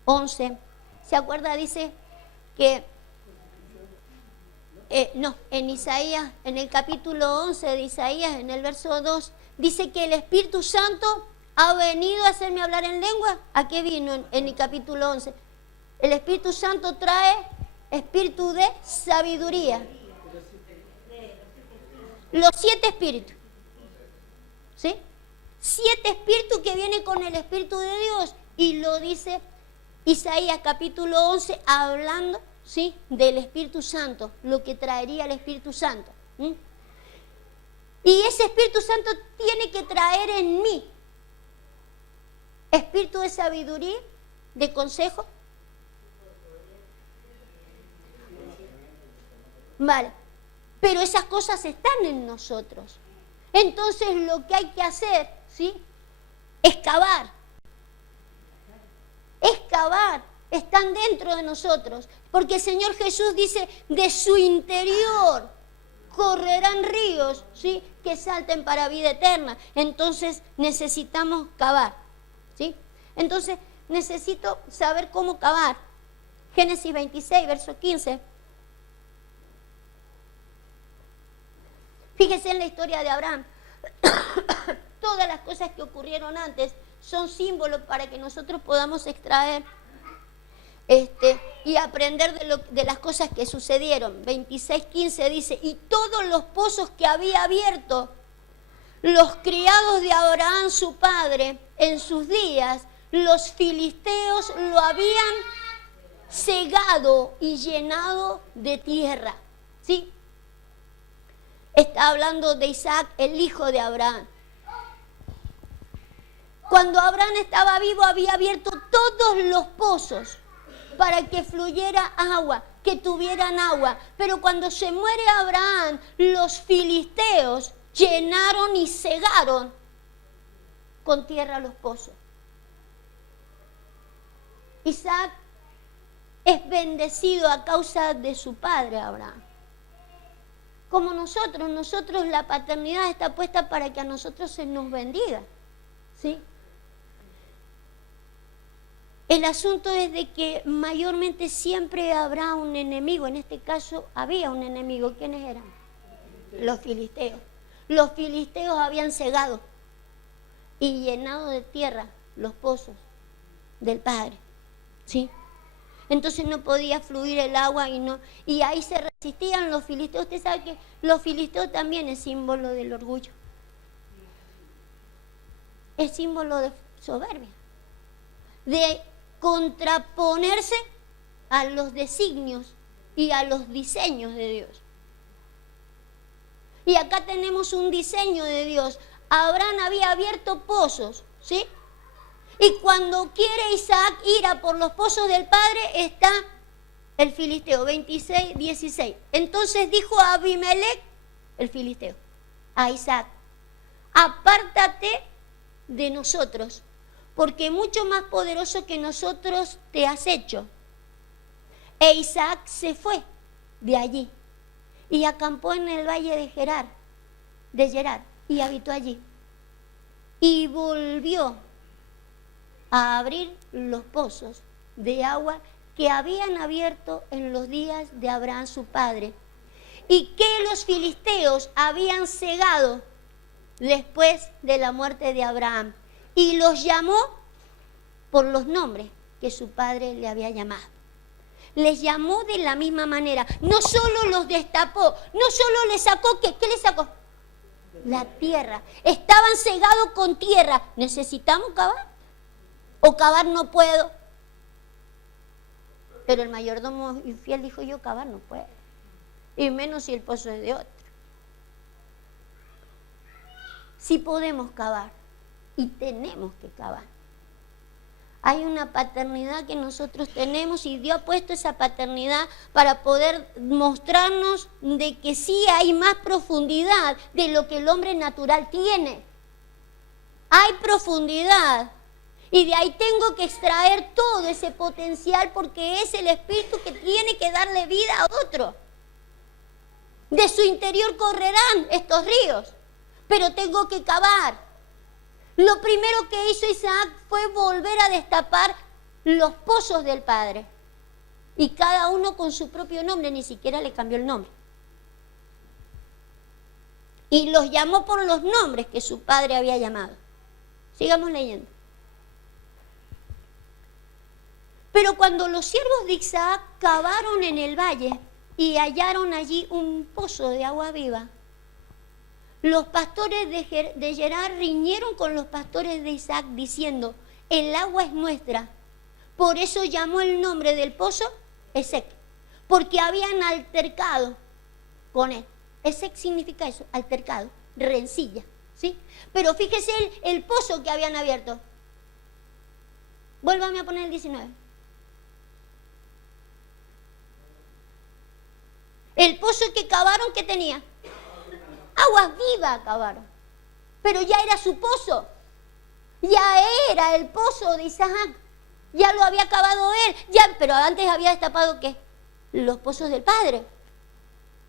11, ¿se acuerda? Dice que... en Isaías, en el capítulo 11 de Isaías, en el verso 2, dice que el Espíritu Santo ha venido a hacerme hablar en lengua. ¿A qué vino en el capítulo 11? El Espíritu Santo trae espíritu de sabiduría. Los 7 espíritus. ¿Sí? 7 espíritus que vienen con el Espíritu de Dios. Y lo dice Isaías capítulo 11 hablando, ¿sí?, del Espíritu Santo, lo que traería el Espíritu Santo. Y ese Espíritu Santo tiene que traer en mí espíritu de sabiduría, de consejo. Vale, pero esas cosas están en nosotros. Entonces lo que hay que hacer, ¿sí?, es cavar. Es cavar. Están dentro de nosotros, porque el Señor Jesús dice, de su interior correrán ríos, ¿sí?, que salten para vida eterna. Entonces necesitamos cavar, ¿sí? Entonces necesito saber cómo cavar. Génesis 26, verso 15. Fíjese en la historia de Abraham. Todas las cosas que ocurrieron antes son símbolos para que nosotros podamos extraer y aprender de las cosas que sucedieron. 26:15 dice, y todos los pozos que había abierto los criados de Abraham su padre en sus días, los filisteos lo habían cegado y llenado de tierra. ¿Sí? Está hablando de Isaac, el hijo de Abraham. Cuando Abraham estaba vivo había abierto todos los pozos para que fluyera agua, que tuvieran agua. Pero cuando se muere Abraham, los filisteos llenaron y cegaron con tierra los pozos. Isaac es bendecido a causa de su padre Abraham. Como nosotros la paternidad está puesta para que a nosotros se nos bendiga, ¿sí? El asunto es de que mayormente siempre habrá un enemigo. En este caso había un enemigo. ¿Quiénes eran? Los filisteos. Los filisteos habían cegado y llenado de tierra los pozos del padre, ¿sí? Entonces no podía fluir el agua y ahí se resistían los filisteos. Usted sabe que los filisteos también es símbolo del orgullo. Es símbolo de soberbia. De contraponerse a los designios y a los diseños de Dios. Y acá tenemos un diseño de Dios. Abraham había abierto pozos, ¿sí? Y cuando quiere Isaac ir a por los pozos del padre, está el filisteo, 26:16. Entonces dijo a Abimelech, el filisteo, a Isaac, apártate de nosotros, porque mucho más poderoso que nosotros te has hecho. E Isaac se fue de allí y acampó en el valle de Gerar y habitó allí. y volvió a abrir los pozos de agua que habían abierto en los días de Abraham su padre, y que los filisteos habían cegado después de la muerte de Abraham, y los llamó por los nombres que su padre le había llamado. Les llamó de la misma manera. No solo los destapó, no solo les sacó, ¿qué le sacó? La tierra. Estaban cegados con tierra. ¿Necesitamos cavar? ¿O cavar no puedo? Pero el mayordomo infiel dijo, yo cavar no puedo. Y menos si el pozo es de otro. Sí podemos cavar y tenemos que cavar. Hay una paternidad que nosotros tenemos y Dios ha puesto esa paternidad para poder mostrarnos de que sí hay más profundidad de lo que el hombre natural tiene. Hay profundidad y de ahí tengo que extraer todo ese potencial porque es el espíritu que tiene que darle vida a otro. De su interior correrán estos ríos, pero tengo que cavar. Lo primero que hizo Isaac fue volver a destapar los pozos del padre. Y cada uno con su propio nombre, ni siquiera le cambió el nombre. Y los llamó por los nombres que su padre había llamado. Sigamos leyendo. Pero cuando los siervos de Isaac cavaron en el valle y hallaron allí un pozo de agua viva, los pastores de Gerar riñeron con los pastores de Isaac diciendo, el agua es nuestra. Por eso llamó el nombre del pozo Esek, porque habían altercado con él. Esek significa eso, altercado, rencilla, ¿sí? Pero fíjese el pozo que habían abierto. Vuélvame a poner el 19. El pozo que cavaron, ¿qué tenía? Aguas vivas cavaron. Pero ya era su pozo. Ya era el pozo de Isaac. Ya lo había cavado él. Pero antes había destapado ¿qué? Los pozos del padre.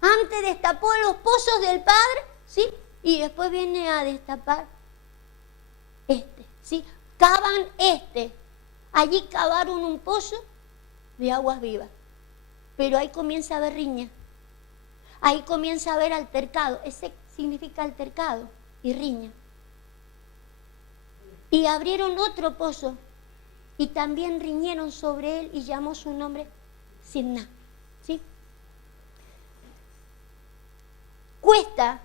Antes destapó los pozos del padre, ¿sí? Y después viene a destapar ¿sí? Cavan Allí cavaron un pozo de aguas vivas. Pero ahí comienza a haber riña. Ahí comienza a haber altercado. Ese significa altercado y riña. Y abrieron otro pozo y también riñeron sobre él y llamó su nombre Sidná. ¿Sí? Cuesta,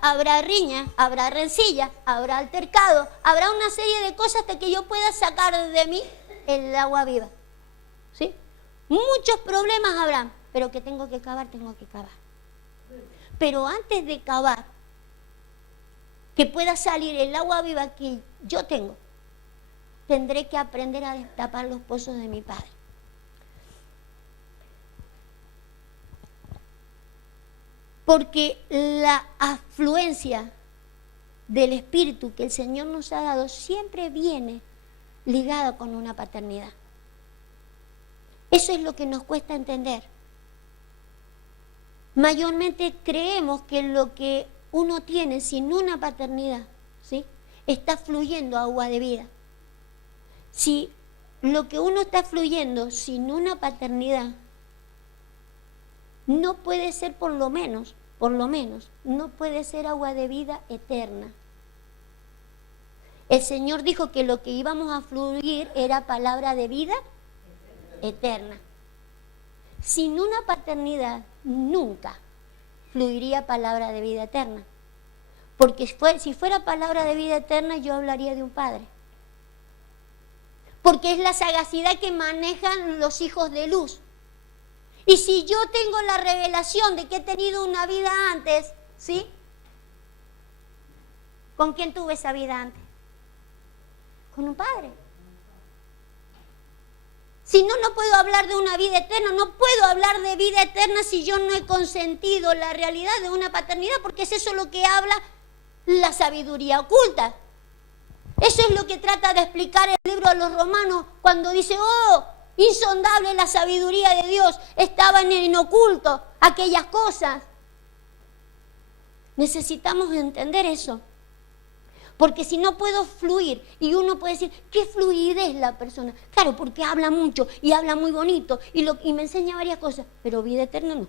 habrá riña, habrá rencilla, habrá altercado, habrá una serie de cosas hasta que yo pueda sacar de mí el agua viva. ¿Sí? Muchos problemas habrán. Pero que tengo que cavar, tengo que cavar. Pero antes de cavar, que pueda salir el agua viva que yo tengo, tendré que aprender a destapar los pozos de mi padre. Porque la afluencia del Espíritu que el Señor nos ha dado siempre viene ligada con una paternidad. Eso es lo que nos cuesta entender. Mayormente creemos que lo que uno tiene sin una paternidad, ¿sí? Está fluyendo agua de vida. Si lo que uno está fluyendo sin una paternidad, no puede ser por lo menos, no puede ser agua de vida eterna. El Señor dijo que lo que íbamos a fluir era palabra de vida eterna. Sin una paternidad nunca fluiría palabra de vida eterna. Porque si fuera palabra de vida eterna yo hablaría de un padre. Porque es la sagacidad que manejan los hijos de luz. Y si yo tengo la revelación de que he tenido una vida antes, ¿sí? ¿Con quién tuve esa vida antes? Con un padre. Si no, no puedo hablar de una vida eterna, no puedo hablar de vida eterna si yo no he consentido la realidad de una paternidad, porque es eso lo que habla la sabiduría oculta. Eso es lo que trata de explicar el libro de los Romanos cuando dice, oh, insondable la sabiduría de Dios, estaba en oculto aquellas cosas. Necesitamos entender eso. Porque si no puedo fluir, y uno puede decir, qué fluidez la persona. Claro, porque habla mucho y habla muy bonito y me enseña varias cosas, pero vida eterna no.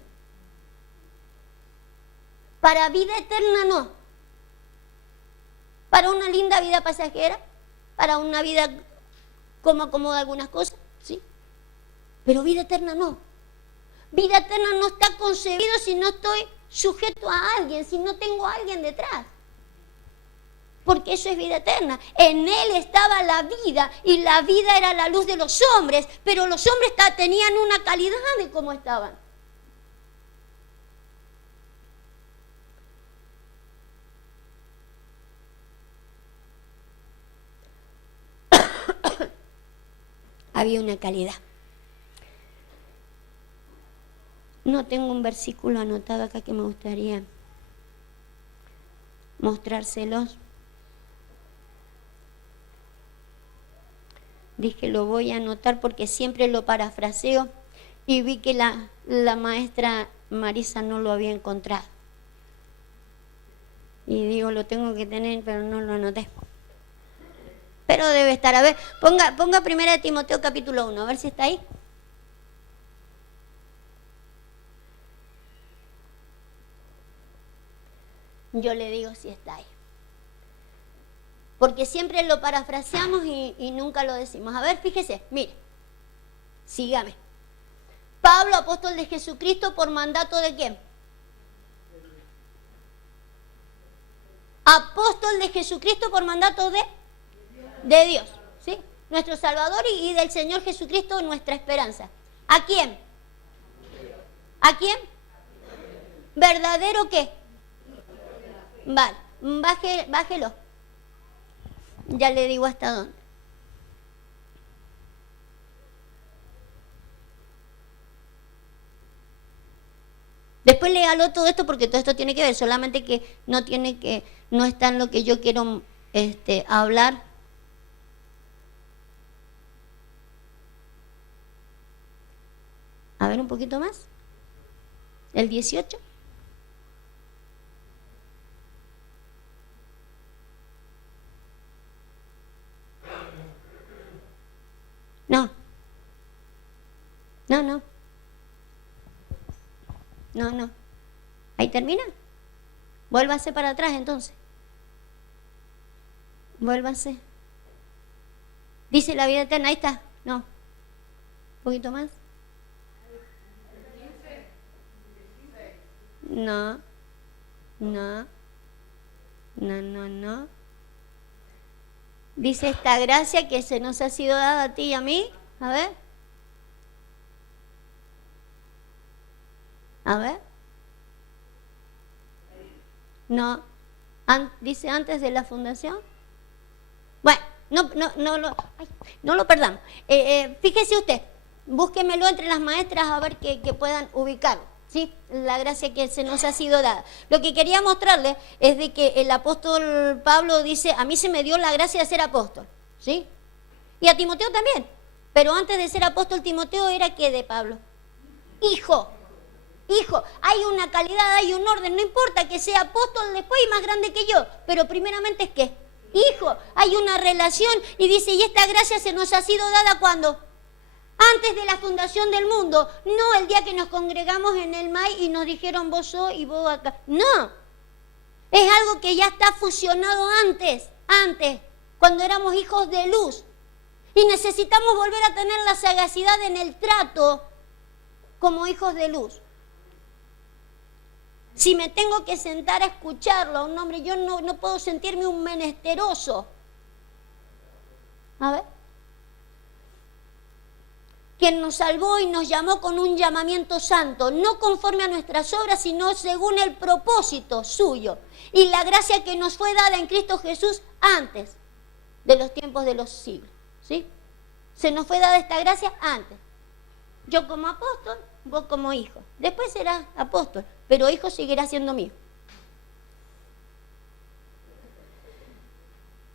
Para vida eterna no. Para una linda vida pasajera, para una vida como acomoda algunas cosas, ¿sí? Pero vida eterna no. Vida eterna no está concebido si no estoy sujeto a alguien, si no tengo a alguien detrás. Porque eso es vida eterna. En Él estaba la vida y la vida era la luz de los hombres, pero los hombres tenían una calidad de cómo estaban. Había una calidad. No tengo un versículo anotado acá que me gustaría mostrárselos. Dije, lo voy a anotar porque siempre lo parafraseo y vi que la maestra Marisa no lo había encontrado. Y digo, lo tengo que tener, pero no lo anoté. Pero debe estar, a ver, ponga 1 Timoteo capítulo 1, a ver si está ahí. Yo le digo si está ahí. Porque siempre lo parafraseamos y nunca lo decimos. A ver, fíjese, mire, sígame. Pablo, apóstol de Jesucristo, por mandato ¿de quién? Apóstol de Jesucristo por mandato de Dios, ¿sí? Nuestro Salvador y del Señor Jesucristo, nuestra esperanza. ¿A quién? ¿A quién? ¿Verdadero qué? Vale, bájelo. Ya le digo hasta dónde. Después léalo todo esto porque todo esto tiene que ver, solamente que no está en lo que yo quiero hablar. A ver un poquito más. El 18. No. Ahí termina. Vuélvase para atrás entonces. Vuélvase. Dice la vida eterna, ahí está. No. Un poquito más. No. Dice esta gracia que se nos ha sido dada a ti y a mí. A ver. No. Dice antes de la fundación. Bueno, no lo perdamos. Fíjese usted, búsquemelo entre las maestras a ver que puedan ubicarlo, ¿sí? La gracia que se nos ha sido dada. Lo que quería mostrarle es de que el apóstol Pablo dice, a mí se me dio la gracia de ser apóstol, ¿sí? Y a Timoteo también. Pero antes de ser apóstol, Timoteo era ¿qué de Pablo? Hijo, hay una calidad, hay un orden, no importa que sea apóstol después y más grande que yo, pero primeramente es ¿qué? Hijo, hay una relación y dice, y esta gracia se nos ha sido dada ¿cuándo? Antes de la fundación del mundo, no el día que nos congregamos en el MAI y nos dijeron vos sos y vos acá, no, es algo que ya está fusionado antes, cuando éramos hijos de luz y necesitamos volver a tener la sagacidad en el trato como hijos de luz. Si me tengo que sentar a escucharlo a un hombre, yo no puedo sentirme un menesteroso. A ver. Quien nos salvó y nos llamó con un llamamiento santo, no conforme a nuestras obras, sino según el propósito suyo y la gracia que nos fue dada en Cristo Jesús antes de los tiempos de los siglos, ¿sí? Se nos fue dada esta gracia antes. Yo como apóstol, vos como hijo. Después serás apóstol, pero hijo seguirá siendo mío.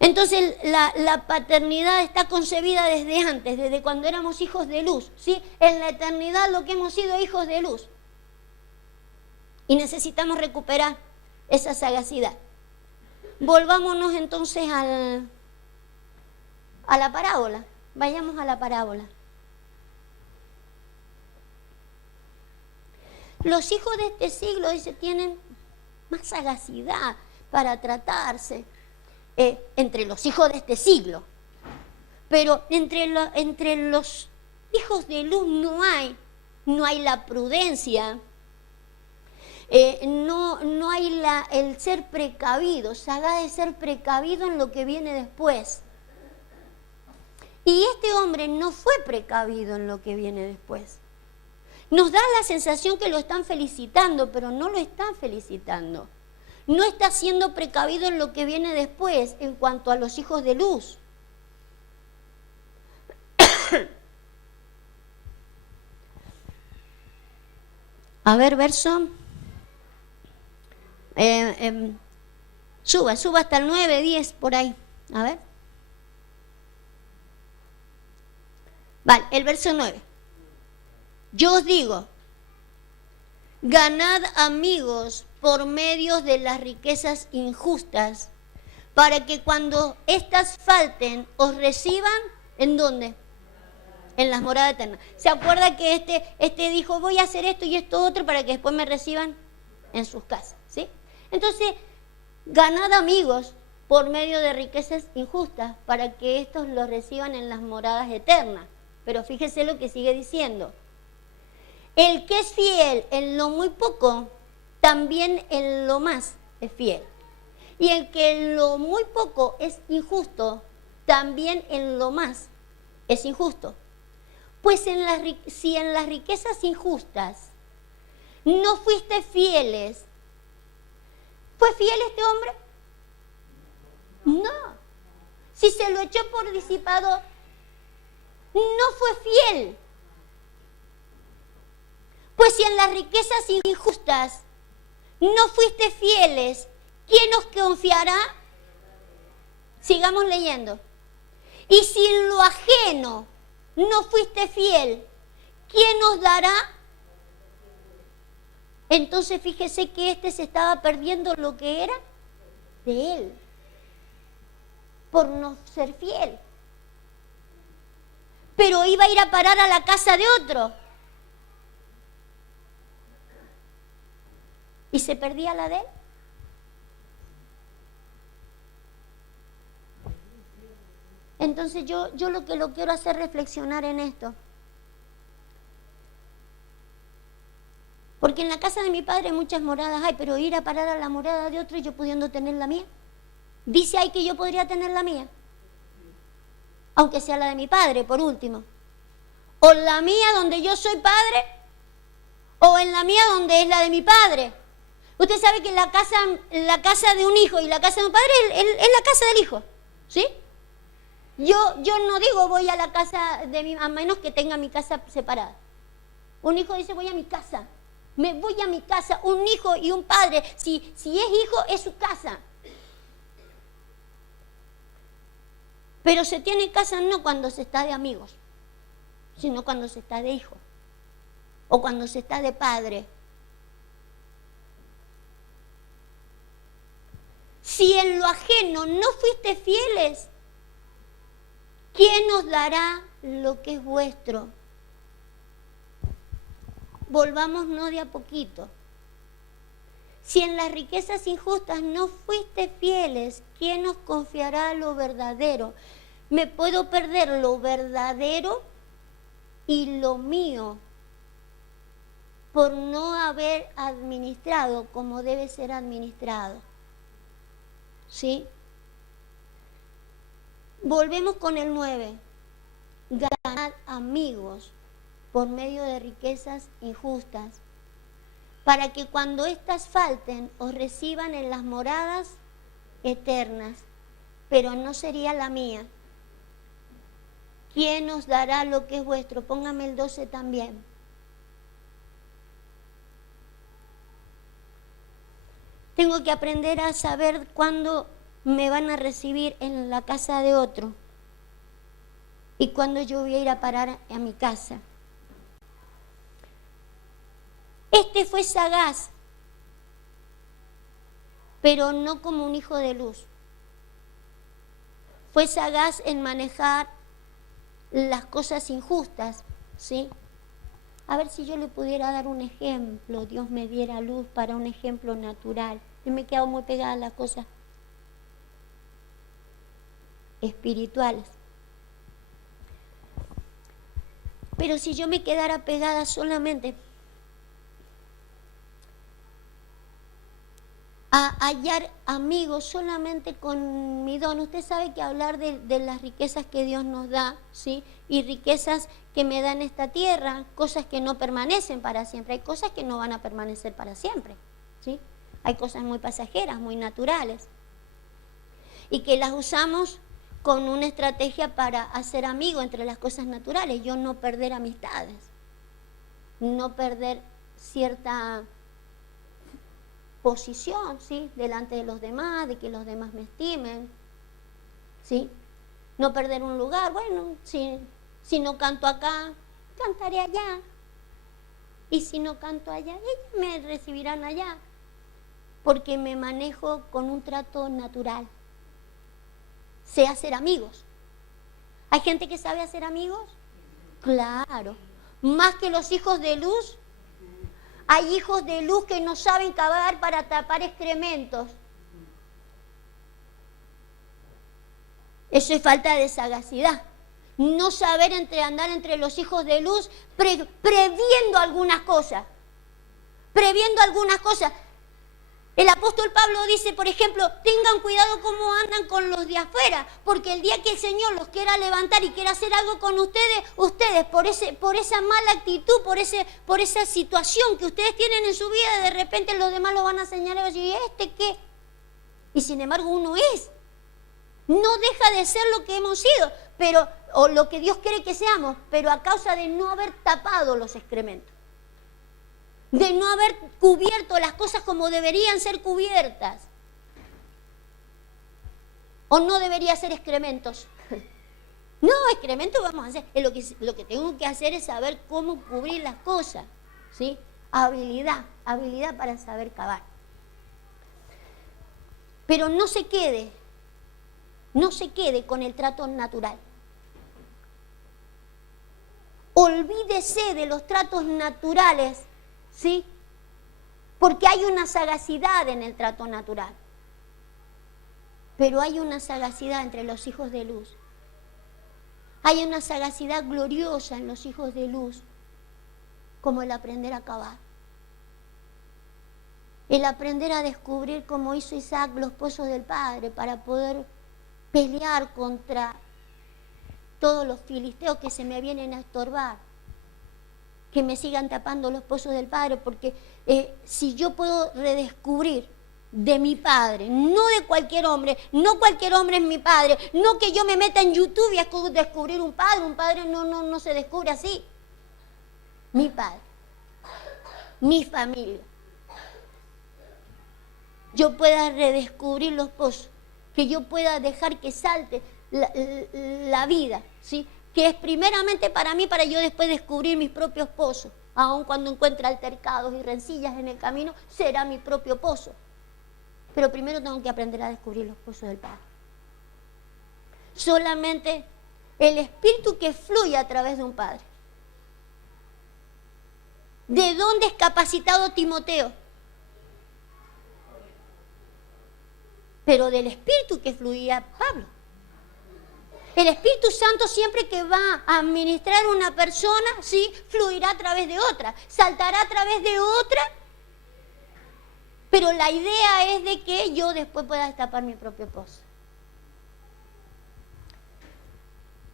Entonces la paternidad está concebida desde antes, desde cuando éramos hijos de luz, ¿sí? En la eternidad lo que hemos sido hijos de luz. Y necesitamos recuperar esa sagacidad. Volvámonos entonces a la parábola. Vayamos a la parábola. Los hijos de este siglo, dice, tienen más sagacidad para tratarse entre los hijos de este siglo. Pero entre los hijos de luz no hay la prudencia, no hay el ser precavido, sagaz de ser precavido en lo que viene después. Y este hombre no fue precavido en lo que viene después. Nos da la sensación que lo están felicitando, pero no lo están felicitando. No está siendo precavido en lo que viene después en cuanto a los hijos de luz. A ver, verso. Suba hasta el 9, 10, por ahí. A ver. Vale, el verso 9. Yo os digo, ganad amigos por medio de las riquezas injustas, para que cuando éstas falten, os reciban, ¿en dónde? En las moradas eternas. ¿Se acuerda que este dijo, voy a hacer esto y esto otro para que después me reciban en sus casas? ¿Sí? Entonces, ganad amigos por medio de riquezas injustas, para que estos los reciban en las moradas eternas. Pero fíjese lo que sigue diciendo. El que es fiel en lo muy poco, también en lo más es fiel. Y el que en lo muy poco es injusto, también en lo más es injusto. Pues si en las riquezas injustas no fuiste fieles, ¿fue fiel este hombre? No. Si se lo echó por disipado, no fue fiel. Pues si en las riquezas injustas no fuiste fieles, ¿quién os confiará? Sigamos leyendo. Y si en lo ajeno no fuiste fiel, ¿quién os dará? Entonces fíjese que este se estaba perdiendo lo que era de él, por no ser fiel. Pero iba a ir a parar a la casa de otro. ¿Y se perdía la de él? Entonces yo lo que lo quiero hacer reflexionar en esto. Porque en la casa de mi padre muchas moradas hay, pero ir a parar a la morada de otro y yo pudiendo tener la mía. Dice ahí que yo podría tener la mía. Aunque sea la de mi padre, por último. O la mía donde yo soy padre, o en la mía donde es la de mi padre. Usted sabe que la casa de un hijo y la casa de un padre es la casa del hijo, ¿sí? Yo no digo voy a la casa de mi, a menos que tenga mi casa separada. Un hijo dice voy a mi casa, me voy a mi casa. Un hijo y un padre, si es hijo, es su casa. Pero se tiene casa no cuando se está de amigos, sino cuando se está de hijo o cuando se está de padre. Si en lo ajeno no fuiste fieles, ¿quién os dará lo que es vuestro? Volvámonos de a poquito. Si en las riquezas injustas no fuiste fieles, ¿quién os confiará lo verdadero? Me puedo perder lo verdadero y lo mío por no haber administrado como debe ser administrado. ¿Sí? Volvemos con el 9. Ganad amigos por medio de riquezas injustas, para que cuando éstas falten os reciban en las moradas eternas. Pero no sería la mía. ¿Quién os dará lo que es vuestro? Póngame el 12 también. Tengo que aprender a saber cuándo me van a recibir en la casa de otro y cuándo yo voy a ir a parar a mi casa. Este fue sagaz, pero no como un hijo de luz. fue sagaz en manejar las cosas injustas, ¿sí? A ver si yo le pudiera dar un ejemplo, Dios me diera luz para un ejemplo natural. Yo me he quedado muy pegada a las cosas espirituales. Pero si yo me quedara pegada solamente a hallar amigos solamente con mi don. Usted sabe que hablar de las riquezas que Dios nos da, ¿sí? Y riquezas que me da en esta tierra, cosas que no permanecen para siempre. Hay cosas que no van a permanecer para siempre, ¿sí? Hay cosas muy pasajeras, muy naturales. Y que las usamos con una estrategia para hacer amigos entre las cosas naturales. Yo no perder amistades, no perder cierta posición, ¿sí? Delante de los demás, de que los demás me estimen, ¿sí? No perder un lugar. Bueno, si no canto acá, cantaré allá. Y si no canto allá, ellos me recibirán allá, porque me manejo con un trato natural. Sé hacer amigos. ¿Hay gente que sabe hacer amigos? Claro. Más que los hijos de luz. Hay hijos de luz que no saben cavar para tapar excrementos. Eso es falta de sagacidad. No saber andar entre los hijos de luz previendo algunas cosas. Previendo algunas cosas. El apóstol Pablo dice, por ejemplo, tengan cuidado cómo andan con los de afuera, porque el día que el Señor los quiera levantar y quiera hacer algo con ustedes por esa mala actitud, por esa situación que ustedes tienen en su vida, de repente los demás lo van a señalar y decir, ¿este qué? Y sin embargo uno es. No deja de ser lo que hemos sido, o lo que Dios quiere que seamos, pero a causa de no haber tapado los excrementos. De no haber cubierto las cosas como deberían ser cubiertas. O no debería ser excrementos. No, excrementos vamos a hacer. Lo que tengo que hacer es saber cómo cubrir las cosas, ¿sí? Habilidad para saber cavar. Pero no se quede con el trato natural. Olvídese de los tratos naturales, ¿sí? Porque hay una sagacidad en el trato natural. Pero hay una sagacidad entre los hijos de luz. Hay una sagacidad gloriosa en los hijos de luz, como el aprender a cavar. El aprender a descubrir, como hizo Isaac, los pozos del Padre, para poder pelear contra todos los filisteos que se me vienen a estorbar, que me sigan tapando los pozos del Padre, porque si yo puedo redescubrir de mi Padre, no de cualquier hombre, no cualquier hombre es mi Padre, no que yo me meta en YouTube y a descubrir un Padre no se descubre así. Mi Padre, mi familia. Yo pueda redescubrir los pozos, que yo pueda dejar que salte la vida, ¿sí? Que es primeramente para mí, para yo después descubrir mis propios pozos. Aun cuando encuentre altercados y rencillas en el camino, será mi propio pozo. Pero primero tengo que aprender a descubrir los pozos del Padre. Solamente el espíritu que fluye a través de un Padre. ¿De dónde es capacitado Timoteo? Pero del espíritu que fluía Pablo. El Espíritu Santo siempre que va a administrar una persona, ¿sí? Fluirá a través de otra, saltará a través de otra, pero la idea es de que yo después pueda destapar mi propio pozo.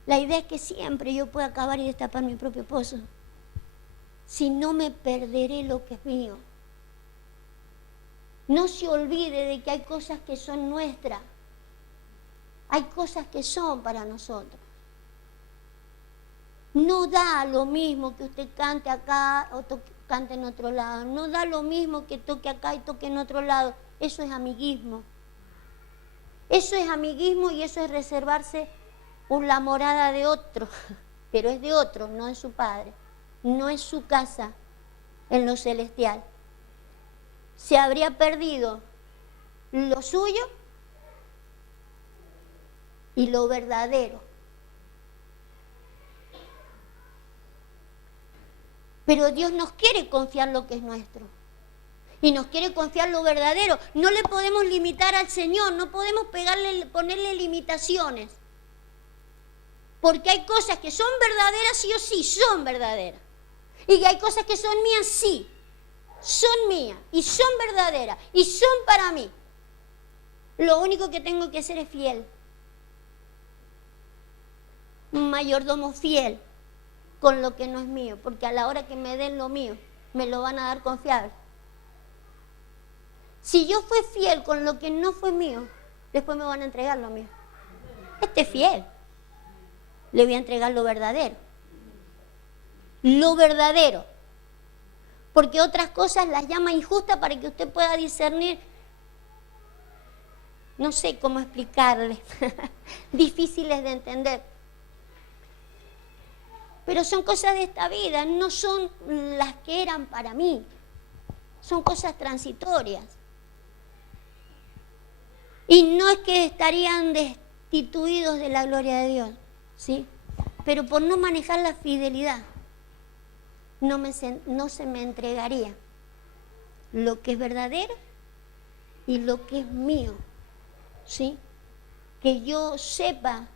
La idea es que siempre yo pueda acabar y destapar mi propio pozo. Si no, me perderé lo que es mío. No se olvide de que hay cosas que son nuestras. Hay cosas que son para nosotros. No da lo mismo que usted cante acá o cante en otro lado. No da lo mismo que toque acá y toque en otro lado. Eso es amiguismo. Eso es amiguismo y eso es reservarse la morada de otro. Pero es de otro, no es su padre. No es su casa en lo celestial. ¿Se habría perdido lo suyo? y lo verdadero. Pero Dios nos quiere confiar lo que es nuestro. Y nos quiere confiar lo verdadero. No le podemos limitar al Señor, no podemos ponerle limitaciones. Porque hay cosas que son verdaderas, sí o sí, son verdaderas. Y hay cosas que son mías, sí, son mías y son verdaderas y son para mí. Lo único que tengo que hacer es fiel. Un mayordomo fiel con lo que no es mío, porque a la hora que me den lo mío, me lo van a dar confiable. Si yo fui fiel con lo que no fue mío, después me van a entregar lo mío. Este es fiel. Le voy a entregar lo verdadero. Lo verdadero. Porque otras cosas las llama injustas para que usted pueda discernir. No sé cómo explicarle. Difíciles de entender. Pero son cosas de esta vida, no son las que eran para mí. Son cosas transitorias. Y no es que estarían destituidos de la gloria de Dios, ¿sí? Pero por no manejar la fidelidad, no se me entregaría lo que es verdadero y lo que es mío, ¿sí? Que yo sepa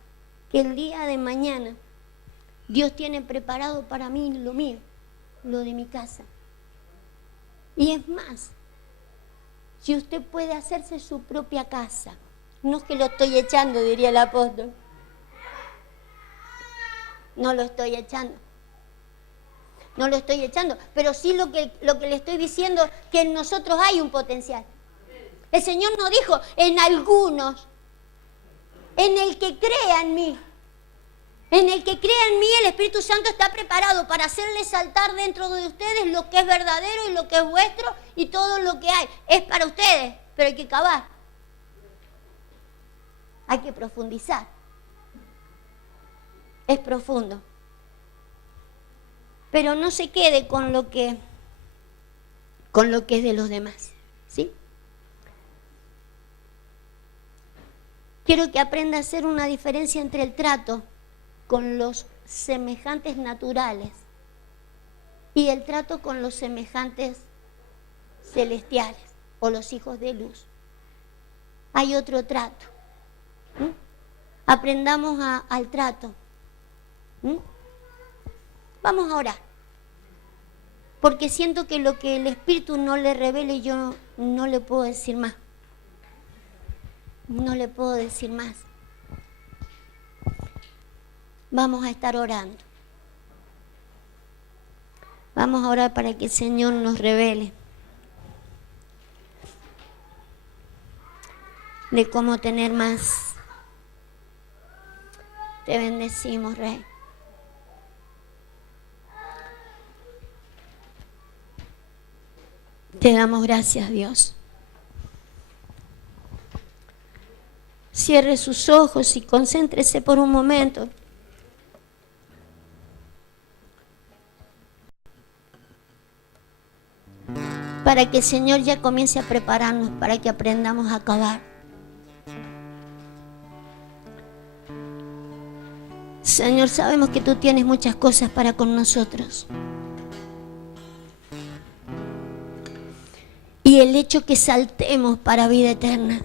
que el día de mañana Dios tiene preparado para mí lo mío, lo de mi casa. Y es más, si usted puede hacerse su propia casa, no es que lo estoy echando, diría el apóstol. No lo estoy echando. No lo estoy echando, pero sí lo que le estoy diciendo, que en nosotros hay un potencial. El Señor nos dijo, en algunos, en el que crea en mí. En el que crea en mí, el Espíritu Santo está preparado para hacerle saltar dentro de ustedes lo que es verdadero y lo que es vuestro y todo lo que hay. Es para ustedes, pero hay que cavar. Hay que profundizar. Es profundo. Pero no se quede con lo que es de los demás, ¿sí? Quiero que aprenda a hacer una diferencia entre el trato con los semejantes naturales y el trato con los semejantes celestiales o los hijos de luz. Hay otro trato. Aprendamos al trato. Vamos a orar, porque siento que lo que el Espíritu no le revele, yo no le puedo decir más. No le puedo decir más. Vamos a estar orando. Vamos a orar para que el Señor nos revele de cómo tener más. Te bendecimos, Rey. Te damos gracias, Dios. Cierre sus ojos y concéntrese por un momento. Para que el Señor ya comience a prepararnos, para que aprendamos a acabar. Señor, sabemos que tú tienes muchas cosas para con nosotros. Y el hecho que saltemos para vida eterna,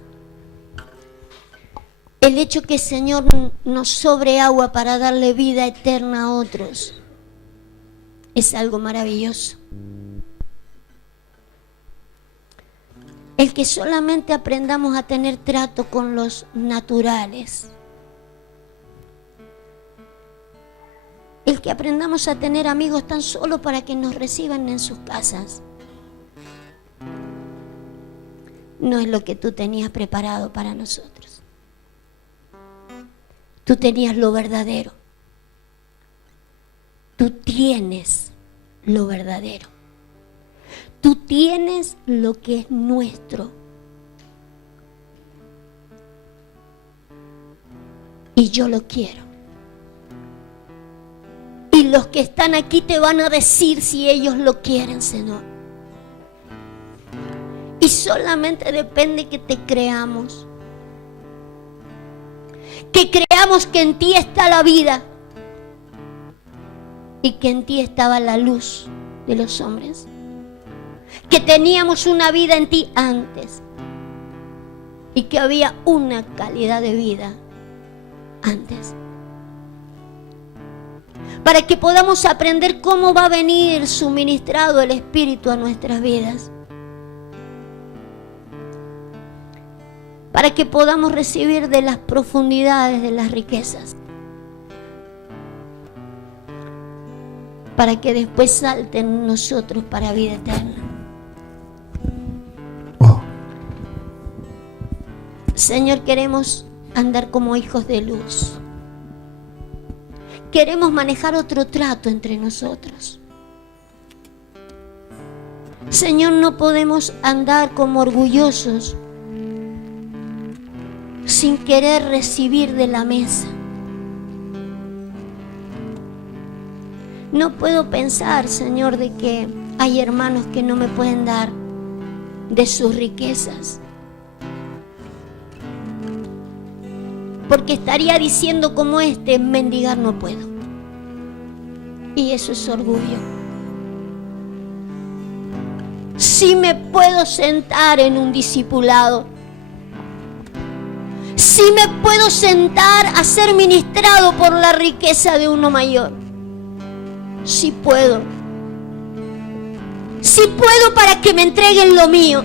el hecho que el Señor nos sobre agua para darle vida eterna a otros, es algo maravilloso. El que solamente aprendamos a tener trato con los naturales, el que aprendamos a tener amigos tan solo para que nos reciban en sus casas, no es lo que tú tenías preparado para nosotros. Tú tenías lo verdadero. Tú tienes lo verdadero. Tú tienes lo que es nuestro. Y yo lo quiero. Y los que están aquí te van a decir si ellos lo quieren, Señor. Y solamente depende que te creamos. que creamos que en ti está la vida y que en ti estaba la luz de los hombres, que teníamos una vida en ti antes y que había una calidad de vida antes, para que podamos aprender cómo va a venir suministrado el Espíritu a nuestras vidas, para que podamos recibir de las profundidades de las riquezas, para que después salten nosotros para vida eterna. Señor, queremos andar como hijos de luz. Queremos manejar otro trato entre nosotros. Señor, no podemos andar como orgullosos sin querer recibir de la mesa. No puedo pensar, Señor, de que hay hermanos que no me pueden dar de sus riquezas, porque estaría diciendo como mendigar no puedo. Y eso es orgullo. Sí me puedo sentar en un discipulado. Sí me puedo sentar a ser ministrado por la riqueza de uno mayor. Sí puedo. Sí puedo para que me entreguen lo mío.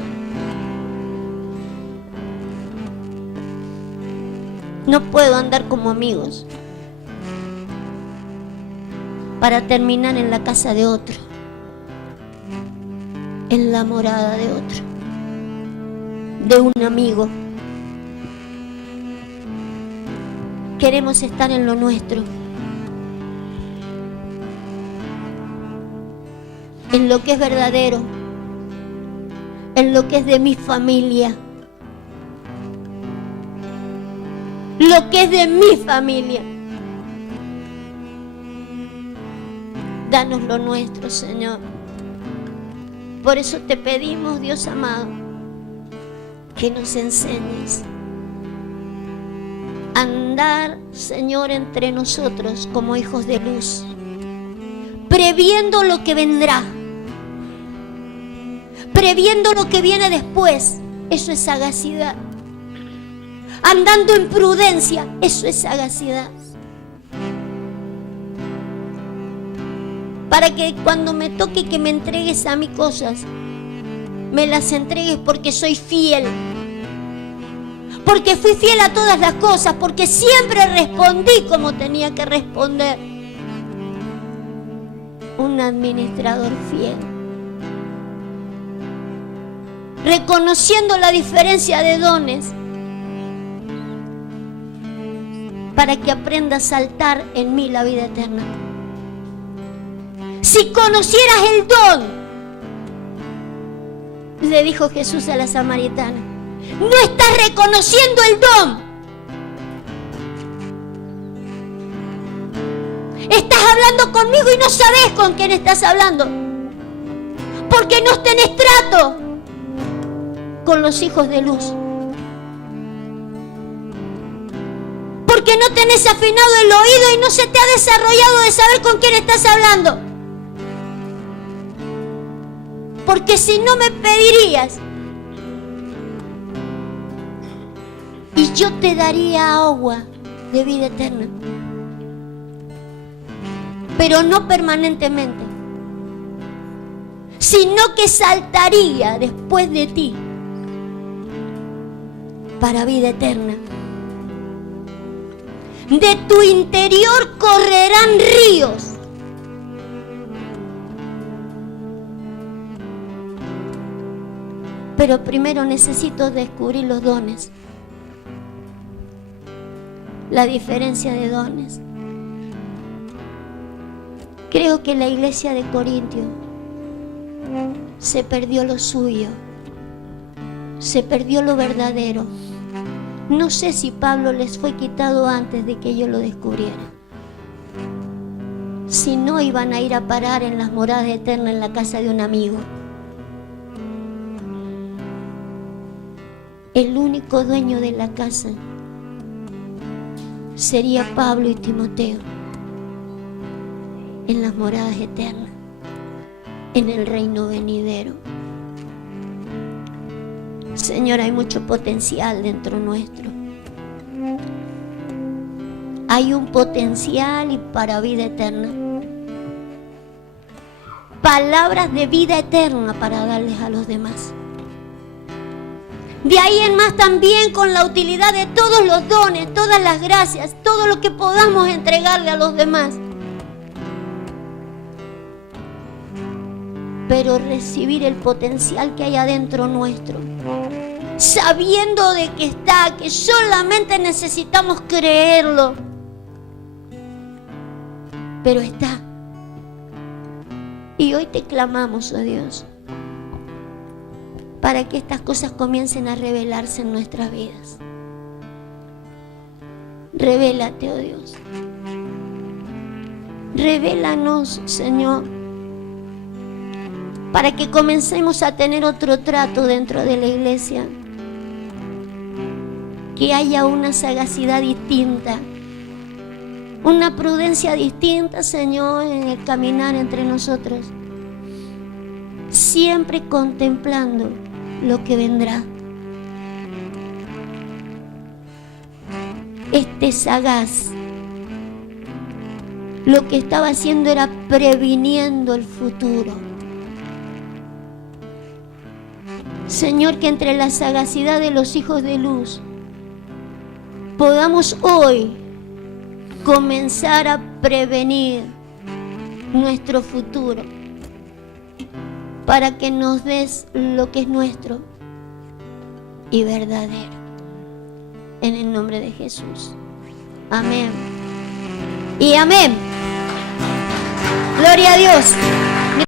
No puedo andar como amigos para terminar en la casa de otro, en la morada de otro, de un amigo. Queremos estar en lo nuestro, en lo que es verdadero, en lo que es de mi familia, lo que es de mi familia. Danos lo nuestro, Señor. Por eso te pedimos, Dios amado, que nos enseñes a andar, Señor, entre nosotros como hijos de luz, previendo lo que vendrá, previendo lo que viene después. Eso es sagacidad. Andando en prudencia, eso es sagacidad. Para que cuando me toque que me entregues a mí cosas, me las entregues porque soy fiel. Porque fui fiel a todas las cosas, porque siempre respondí como tenía que responder. Un administrador fiel. Reconociendo la diferencia de dones, para que aprenda a saltar en mí la vida eterna. Si conocieras el don, le dijo Jesús a la samaritana, no estás reconociendo el don. Estás hablando conmigo y no sabes con quién estás hablando, porque no tenés trato con los hijos de luz, porque no tenés afinado el oído y no se te ha desarrollado de saber con quién estás hablando. Porque si no me pedirías y yo te daría agua de vida eterna, pero no permanentemente, sino que saltaría después de ti para vida eterna. De tu interior correrán ríos. Pero primero necesito descubrir los dones, la diferencia de dones. Creo que la iglesia de Corintio se perdió lo suyo, se perdió lo verdadero. No sé si Pablo les fue quitado antes de que ellos lo descubrieran. Si no, iban a ir a parar en las moradas eternas en la casa de un amigo. El único dueño de la casa sería Pablo y Timoteo en las moradas eternas, en el reino venidero. Señor, hay mucho potencial dentro nuestro. Hay un potencial y para vida eterna. Palabras de vida eterna para darles a los demás. De ahí en más también con la utilidad de todos los dones, todas las gracias, todo lo que podamos entregarle a los demás. Pero recibir el potencial que hay adentro nuestro, sabiendo de que está, que solamente necesitamos creerlo, pero está. Y hoy te clamamos, oh Dios, para que estas cosas comiencen a revelarse en nuestras vidas. Revélate, oh Dios. Revélanos, Señor, para que comencemos a tener otro trato dentro de la iglesia. Que haya una sagacidad distinta, una prudencia distinta, Señor, en el caminar entre nosotros. Siempre contemplando lo que vendrá. Este sagaz lo que estaba haciendo era previniendo el futuro. Señor, que entre la sagacidad de los hijos de luz podamos hoy comenzar a prevenir nuestro futuro para que nos des lo que es nuestro y verdadero. En el nombre de Jesús. Amén. Y amén. Gloria a Dios.